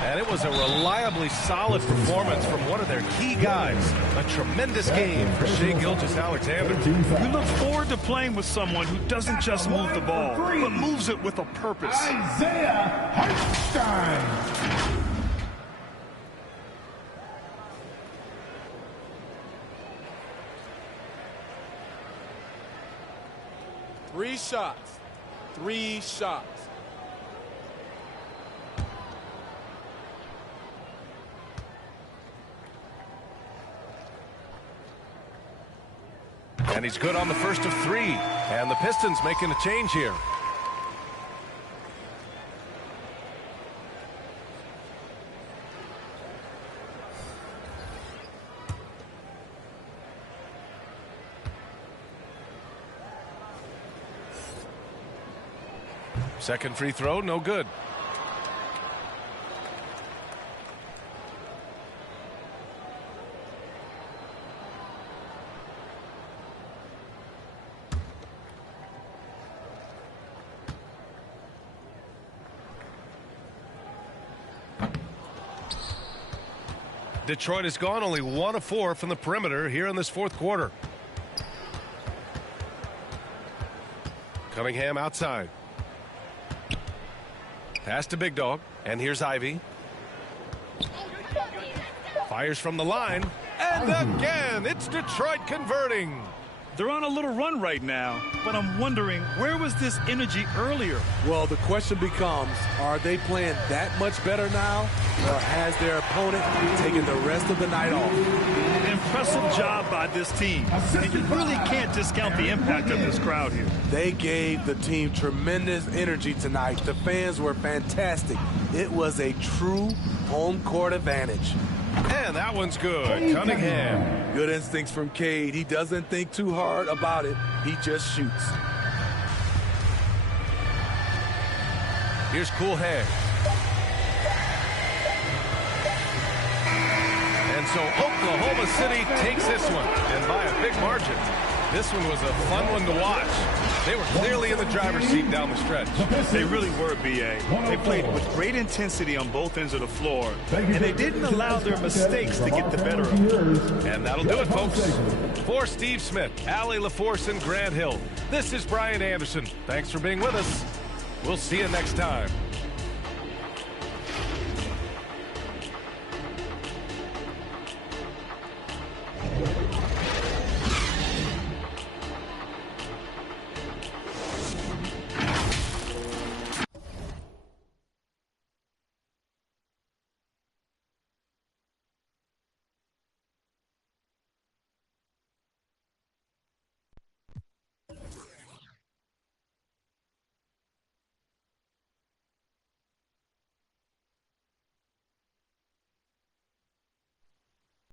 And it was a reliably solid performance from one of their key guys. A tremendous game for Shai Gilgeous-Alexander. We look forward to playing with someone who doesn't just move the ball, but moves it with a purpose. Isaiah Hartenstein. 3 shots. 3 shots. And he's good on the first of 3. And the Pistons making a change here. Second free throw, no good. Detroit has gone only 1 of 4 from the perimeter here in this fourth quarter. Cunningham outside. Pass to Big Dog. And here's Ivy. Fires from the line. And again, it's Detroit converting. They're on a little run right now, but I'm wondering, where was this energy earlier? Well, the question becomes, are they playing that much better now, or has their opponent taken the rest of the night off? An impressive job by this team, and you really can't discount the impact of this crowd here. They gave the team tremendous energy tonight. The fans were fantastic. It was a true home court advantage. And that one's good. Cunningham. Good instincts from Cade. He doesn't think too hard about it. He just shoots. Here's Cool Hand. And so Oklahoma City takes this one, and by a big margin. This one was a fun one to watch. They were clearly in the driver's seat down the stretch. They really were, B.A. They played with great intensity on both ends of the floor, and they didn't allow their mistakes to get the better of them. And that'll do it, folks. For Steve Smith, Allie LaForce, and Grant Hill, this is Brian Anderson. Thanks for being with us. We'll see you next time.